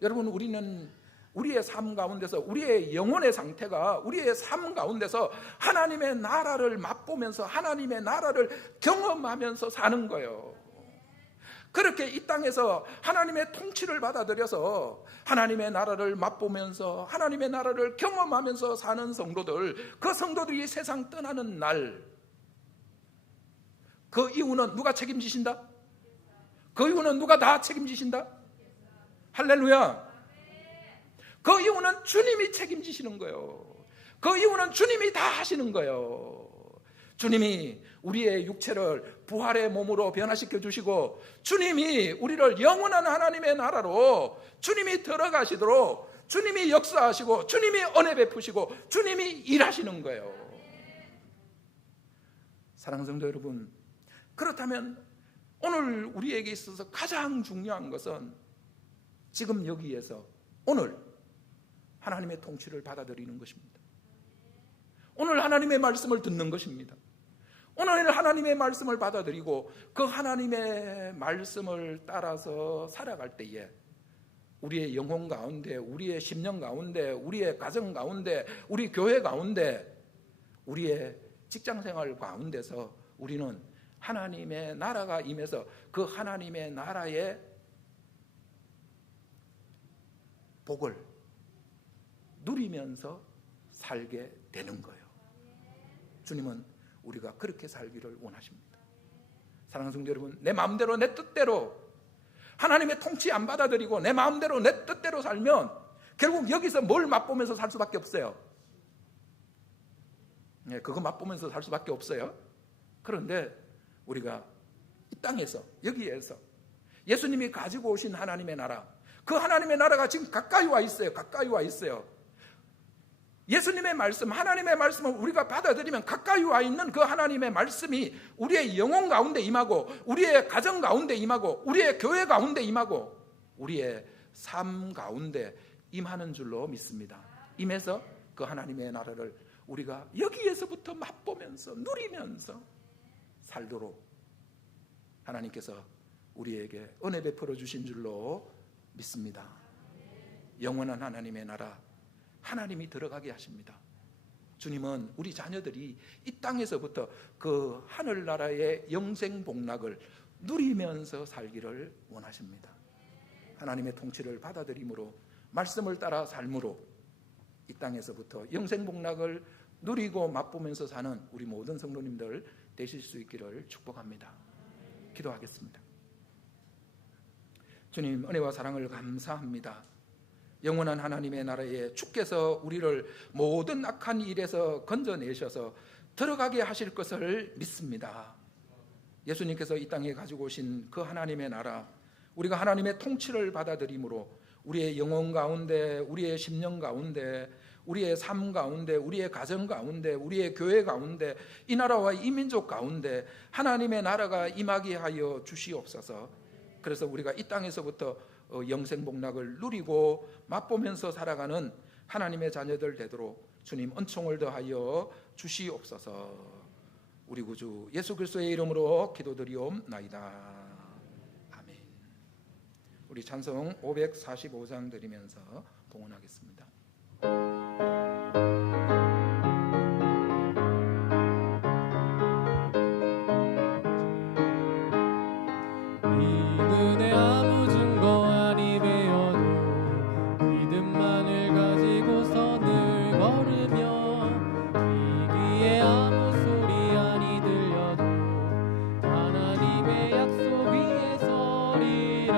여러분, 우리는 우리의 삶 가운데서, 우리의 영혼의 상태가 우리의 삶 가운데서 하나님의 나라를 맛보면서 하나님의 나라를 경험하면서 사는 거예요. 그렇게 이 땅에서 하나님의 통치를 받아들여서 하나님의 나라를 맛보면서 하나님의 나라를 경험하면서 사는 성도들, 그 성도들이 세상 떠나는 날, 그 이유는 누가 책임지신다? 그 이유는 누가 다 책임지신다? 할렐루야. 그 이유는 주님이 책임지시는 거예요. 그 이유는 주님이 다 하시는 거예요. 주님이 우리의 육체를 부활의 몸으로 변화시켜 주시고, 주님이 우리를 영원한 하나님의 나라로 주님이 들어가시도록 주님이 역사하시고, 주님이 은혜 베푸시고, 주님이 일하시는 거예요. 사랑하는 성도 여러분, 그렇다면 오늘 우리에게 있어서 가장 중요한 것은 지금 여기에서 오늘 하나님의 통치를 받아들이는 것입니다. 오늘 하나님의 말씀을 듣는 것입니다. 오늘 하나님의 말씀을 받아들이고 그 하나님의 말씀을 따라서 살아갈 때에 우리의 영혼 가운데, 우리의 심령 가운데, 우리의 가정 가운데, 우리 교회 가운데, 우리의 직장생활 가운데서 우리는 하나님의 나라가 임해서 그 하나님의 나라의 복을 누리면서 살게 되는 거예요. 주님은 우리가 그렇게 살기를 원하십니다. 사랑하는 성도 여러분, 내 마음대로 내 뜻대로 하나님의 통치 안 받아들이고 내 마음대로 내 뜻대로 살면 결국 여기서 뭘 맛보면서 살 수밖에 없어요. 그거 맛보면서 살 수밖에 없어요. 그런데 우리가 이 땅에서, 여기에서 예수님이 가지고 오신 하나님의 나라, 그 하나님의 나라가 지금 가까이 와 있어요. 가까이 와 있어요. 예수님의 말씀, 하나님의 말씀을 우리가 받아들이면 가까이 와 있는 그 하나님의 말씀이 우리의 영혼 가운데 임하고, 우리의 가정 가운데 임하고, 우리의 교회 가운데 임하고, 우리의 삶 가운데 임하는 줄로 믿습니다. 임해서 그 하나님의 나라를 우리가 여기에서부터 맛보면서 누리면서 살도록 하나님께서 우리에게 은혜 베풀어 주신 줄로 믿습니다. 영원한 하나님의 나라, 하나님이 들어가게 하십니다. 주님은 우리 자녀들이 이 땅에서부터 그 하늘나라의 영생복락을 누리면서 살기를 원하십니다. 하나님의 통치를 받아들임으로, 말씀을 따라 삶으로 이 땅에서부터 영생복락을 누리고 맛보면서 사는 우리 모든 성도님들 되실 수 있기를 축복합니다. 기도하겠습니다. 주님, 은혜와 사랑을 감사합니다. 영원한 하나님의 나라에 주께서 우리를 모든 악한 일에서 건져내셔서 들어가게 하실 것을 믿습니다. 예수님께서 이 땅에 가지고 오신 그 하나님의 나라, 우리가 하나님의 통치를 받아들임으로 우리의 영혼 가운데, 우리의 심령 가운데, 우리의 삶 가운데, 우리의 가정 가운데, 우리의 교회 가운데, 이 나라와 이 민족 가운데 하나님의 나라가 임하게 하여 주시옵소서. 그래서 우리가 이 땅에서부터 영생복락을 누리고 맛보면서 살아가는 하나님의 자녀들 되도록 주님 은총을 더하여 주시옵소서. 우리 구주 예수 그리스도의 이름으로 기도드리옵나이다. 아멘. 우리 찬송 545장 드리면서 봉헌하겠습니다. 눈에 아무 증거 아니 배어도 믿음만을 가지고서 늘 걸으며 이 귀에 아무 소리 아니 들려도 하나님의 약속 위에 서리라.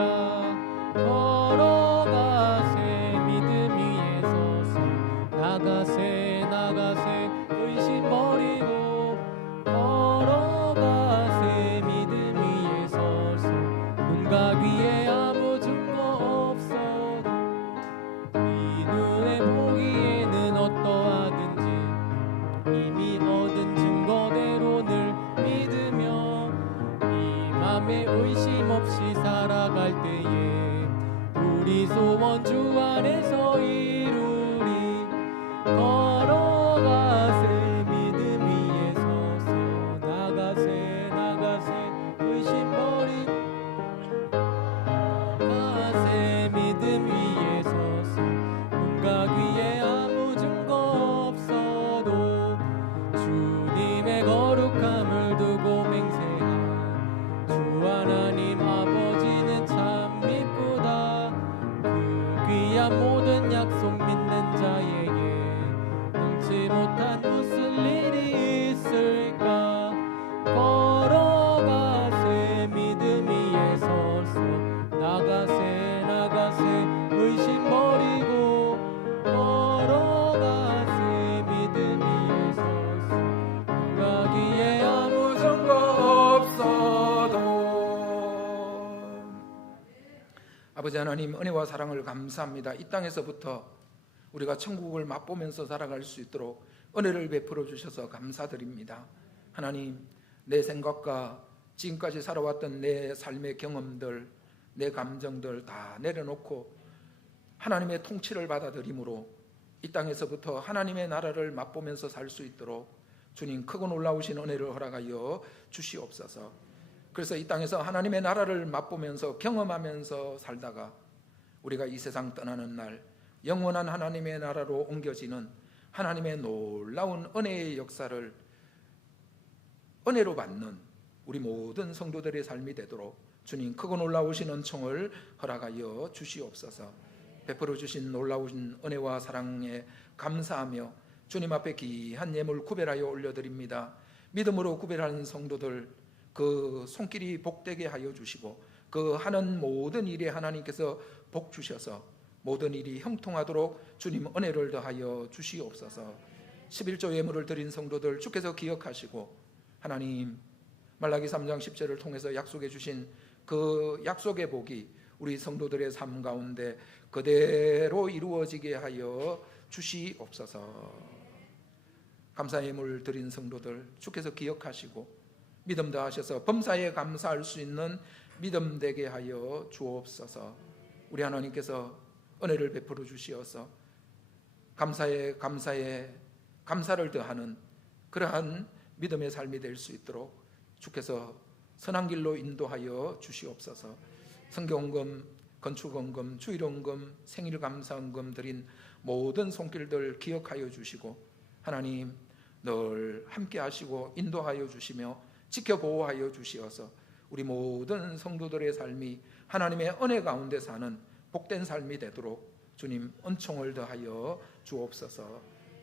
걸어가세 믿음 위에 서서 나가세 나가세 의심 버리고 걸어가세 믿음 위에 서서 문각 위에 아무 증거 없어도 이 눈에 보기에는 어떠하든지 이미 얻은 증거대로 늘 믿으며 이 맘에 의심 없이 살아갈 때에 우리 소원 주 안에서 이루리. 걸어가세 믿음 위에 서서 나가세 나가세 의심 버리고 가세 믿음 위에 서서 문각 위에 아무 증거 없어도 주님의 거룩함을 두고 맹세한 주 하나님 아버지는 참 믿구다. 그 귀한 모든 약속 믿는 자에게 능치 못한 무슨 일이 있을까. 걸어가세 믿음 위에 서서 나가세 나가세 의심 버리고 걸어가세 믿음 위에 서서 문각 위에 아무 증거 없어도. 아버지 하나님, 은혜와 사랑을 감사합니다. 이 땅에서부터 우리가 천국을 맛보면서 살아갈 수 있도록 은혜를 베풀어 주셔서 감사드립니다. 하나님, 내 생각과 지금까지 살아왔던 내 삶의 경험들, 내 감정들 다 내려놓고 하나님의 통치를 받아들임으로 이 땅에서부터 하나님의 나라를 맛보면서 살 수 있도록 주님 크고 놀라우신 은혜를 허락하여 주시옵소서. 그래서 이 땅에서 하나님의 나라를 맛보면서 경험하면서 살다가 우리가 이 세상 떠나는 날 영원한 하나님의 나라로 옮겨지는 하나님의 놀라운 은혜의 역사를 은혜로 받는 우리 모든 성도들의 삶이 되도록 주님 크고 놀라우신 은총을 허락하여 주시옵소서. 베풀어 주신 놀라우신 은혜와 사랑에 감사하며 주님 앞에 귀한 예물 구별하여 올려드립니다. 믿음으로 구별하는 성도들 그 손길이 복되게 하여 주시고 그 하는 모든 일에 하나님께서 복 주셔서 모든 일이 형통하도록 주님 은혜를 더하여 주시옵소서. 11조 예물을 드린 성도들 주께서 기억하시고 하나님 말라기 3장 10절을 통해서 약속해 주신 그 약속의 복이 우리 성도들의 삶 가운데 그대로 이루어지게 하여 주시옵소서. 감사 예물 드린 성도들 주께서 기억하시고 믿음 더하셔서 범사에 감사할 수 있는 믿음 되게 하여 주옵소서. 우리 하나님께서 은혜를 베풀어 주시어서 감사에 감사를 더하는 그러한 믿음의 삶이 될 수 있도록 주께서 선한 길로 인도하여 주시옵소서. 성경헌금, 건축헌금, 주일헌금, 생일감사헌금 드린 모든 손길들 기억하여 주시고 하나님 늘 함께 하시고 인도하여 주시며 지켜보호하여 주시어서 우리 모든 성도들의 삶이 하나님의 은혜 가운데 사는 복된 삶이 되도록 주님 은총을 더하여 주옵소서.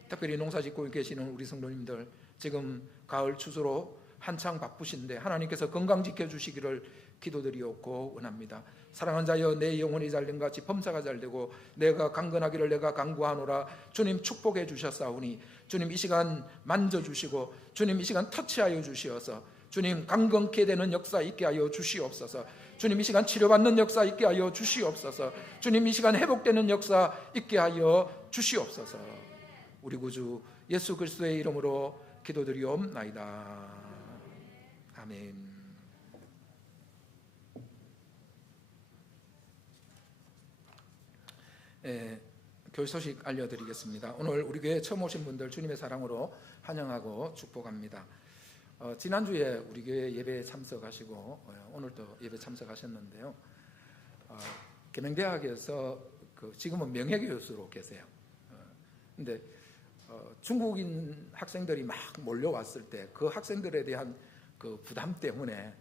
특별히 농사짓고 계시는 우리 성도님들 지금 가을 추수로 한창 바쁘신데 하나님께서 건강 지켜주시기를 기도드리옵고 원합니다. 사랑하는 자여 내 영혼이 잘된 같이 범사가 잘되고 내가 강건하기를 내가 강구하노라. 주님 축복해 주셨사오니 주님 이 시간 만져주시고 주님 이 시간 터치하여 주시어서 주님 강건케 되는 역사 있게 하여 주시옵소서. 주님 이 시간 치료받는 역사 있게 하여 주시옵소서. 주님 이 시간 회복되는 역사 있게 하여 주시옵소서. 우리 구주 예수 그리스도의 이름으로 기도드리옵나이다. 아멘. 교회 소식 알려드리겠습니다. 오늘 우리 교회 처음 오신 분들 주님의 사랑으로 환영하고 축복합니다. 지난주에 우리 교회 예배에 참석하시고 오늘도 예배 참석하셨는데요. 계명대학에서 지금은 명예교수로 계세요. 근데 중국인 학생들이 막 몰려왔을 때 그 학생들에 대한 그 부담 때문에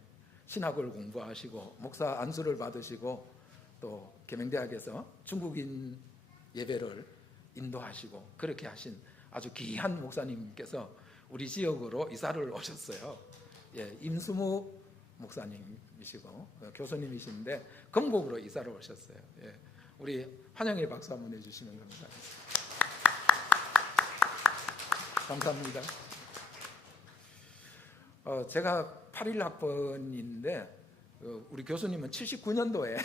신학을 공부하시고 목사 안수를 받으시고 또 계명대학에서 중국인 예배를 인도하시고 그렇게 하신 아주 귀한 목사님께서 우리 지역으로 이사를 오셨어요. 임수무 목사님이시고 교수님이신데 금곡으로 이사를 오셨어요. 우리 환영의 박수 한번 해주시면 감사하겠습니다. 감사합니다. 제가 81학번인데 우리 교수님은 79년도에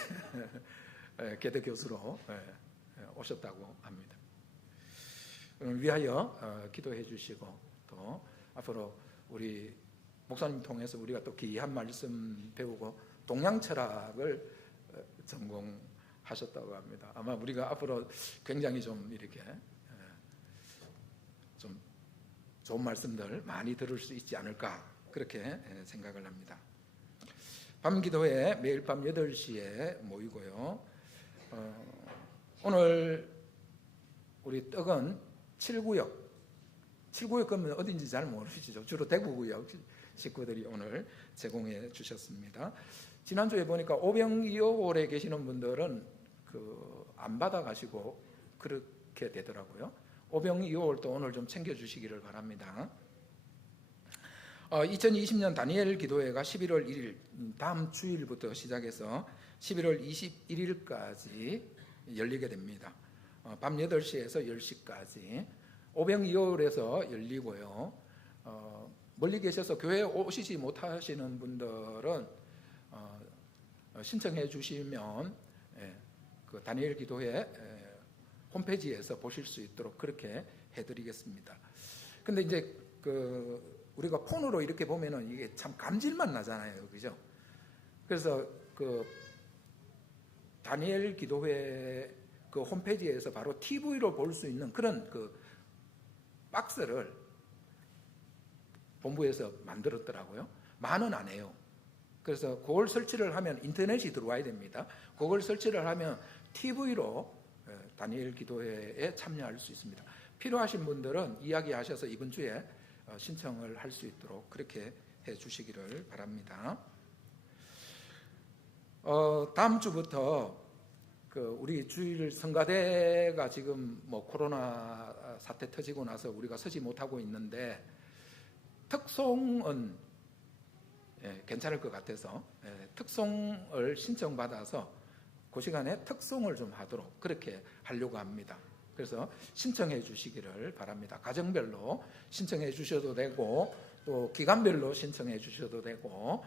계대 교수로 오셨다고 합니다. 위하여 기도해 주시고 또 앞으로 우리 목사님 통해서 우리가 또 귀한 말씀 배우고 동양 철학을 전공하셨다고 합니다. 아마 우리가 앞으로 굉장히 좀 이렇게 좀 좋은 말씀들 많이 들을 수 있지 않을까 그렇게 생각을 합니다. 밤기도회 매일 밤 8시에 모이고요. 오늘 우리 떡은 7구역 그러면 어딘지 잘 모르시죠? 주로 대구구역 식구들이 오늘 제공해 주셨습니다. 지난주에 보니까 오병이어홀에 계시는 분들은 안 받아가시고 그렇게 되더라고요. 오병이어홀도 오늘 좀 챙겨주시기를 바랍니다. 2020년 다니엘 기도회가 11월 1일 다음 주일부터 시작해서 11월 21일까지 열리게 됩니다. 밤 8시에서 10시까지 오병이어홀에서 열리고요. 멀리 계셔서 교회에 오시지 못하시는 분들은 신청해 주시면 그 다니엘 기도회 홈페이지에서 보실 수 있도록 그렇게 해드리겠습니다. 근데 이제 우리가 폰으로 이렇게 보면은 이게 참 감질만 나잖아요, 그죠? 그래서 다니엘 기도회 그 홈페이지에서 바로 TV로 볼 수 있는 그런 박스를 본부에서 만들었더라고요. 만원 안 해요. 그래서 그걸 설치를 하면 인터넷이 들어와야 됩니다. 그걸 설치를 하면 TV로 다니엘 기도회에 참여할 수 있습니다. 필요하신 분들은 이야기하셔서 이번 주에 신청을 할 수 있도록 그렇게 해 주시기를 바랍니다. 다음 주부터 우리 주일 성가대가 지금 코로나 사태 터지고 나서 우리가 서지 못하고 있는데 특송은 괜찮을 것 같아서 특송을 신청받아서 그 시간에 특송을 좀 하도록 그렇게 하려고 합니다. 그래서 신청해 주시기를 바랍니다. 가정별로 신청해 주셔도 되고 또 기간별로 신청해 주셔도 되고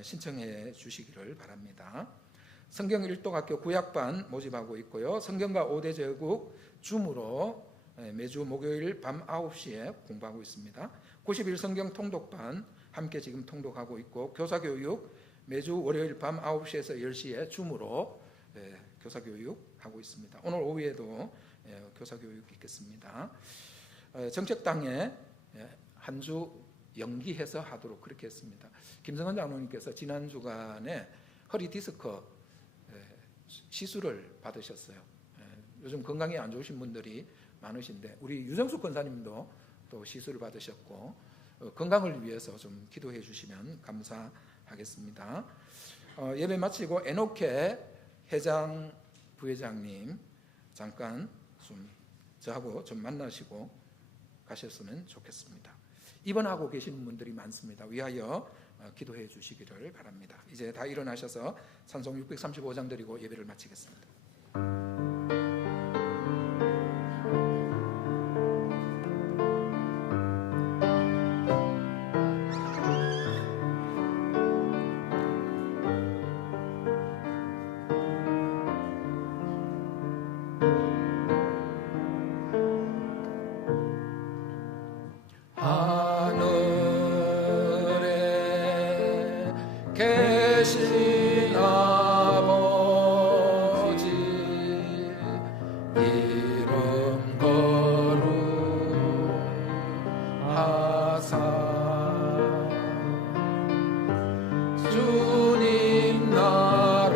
신청해 주시기를 바랍니다. 성경 1도학교 구약반 모집하고 있고요. 성경과 5대 제국 줌으로 매주 목요일 밤 9시에 공부하고 있습니다. 90일 성경 통독반 함께 지금 통독하고 있고 교사교육 매주 월요일 밤 9시에서 10시에 줌으로 교사교육 하고 있습니다. 오늘 오후에도 교사교육 있겠습니다. 정책당에 한 주 연기해서 하도록 그렇게 했습니다. 김성헌 장로님께서 지난 주간에 허리 디스크 시술을 받으셨어요. 요즘 건강이 안 좋으신 분들이 많으신데 우리 유정숙 권사님도 또 시술을 받으셨고 건강을 위해서 좀 기도해 주시면 감사하겠습니다. 예배 마치고 에노케 회장 부회장님 잠깐 좀 저하고 좀 만나시고 가셨으면 좋겠습니다. 입원하고 계시는 분들이 많습니다. 위하여 기도해 주시기를 바랍니다. 이제 다 일어나셔서 찬송 635장 드리고 예배를 마치겠습니다. 계신 아버지 이름 거룩하사 주님 나라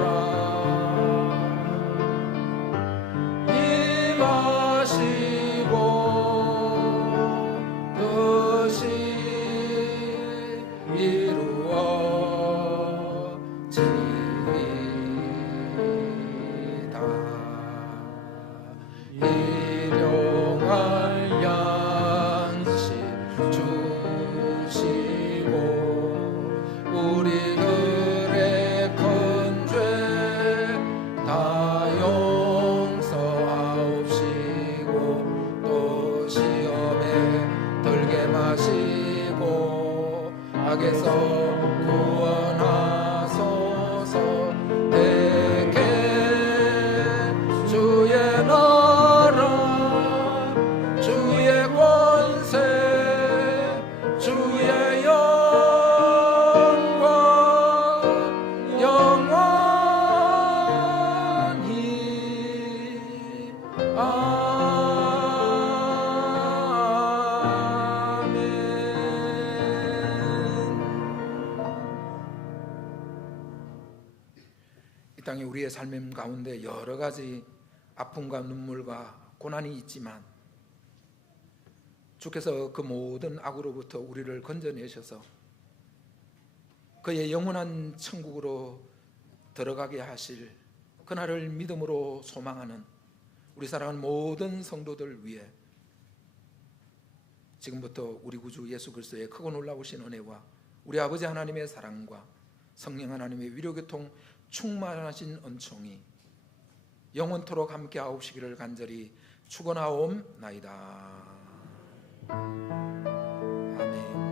임하시고 뜻이 일용할 양식 주시고 우리들의 큰 죄 다 용서하옵시고 또 시험에 들게 마시고 악에서 구원하소서. 대개 주의 나라 주의 권세 주의 영광 영원히 이 땅에 우리의 삶 가운데 여러 가지 아픔과 눈물과 고난이 있지만 주께서 그 모든 악으로부터 우리를 건져내셔서 그의 영원한 천국으로 들어가게 하실 그날을 믿음으로 소망하는 우리 사랑하는 모든 성도들 위해 지금부터 우리 구주 예수 그리스도의 크고 놀라우신 은혜와 우리 아버지 하나님의 사랑과 성령 하나님의 위로교통 충만하신 은총이 영원토록 함께 하옵시기를 간절히 축원하옵나이다. 아멘.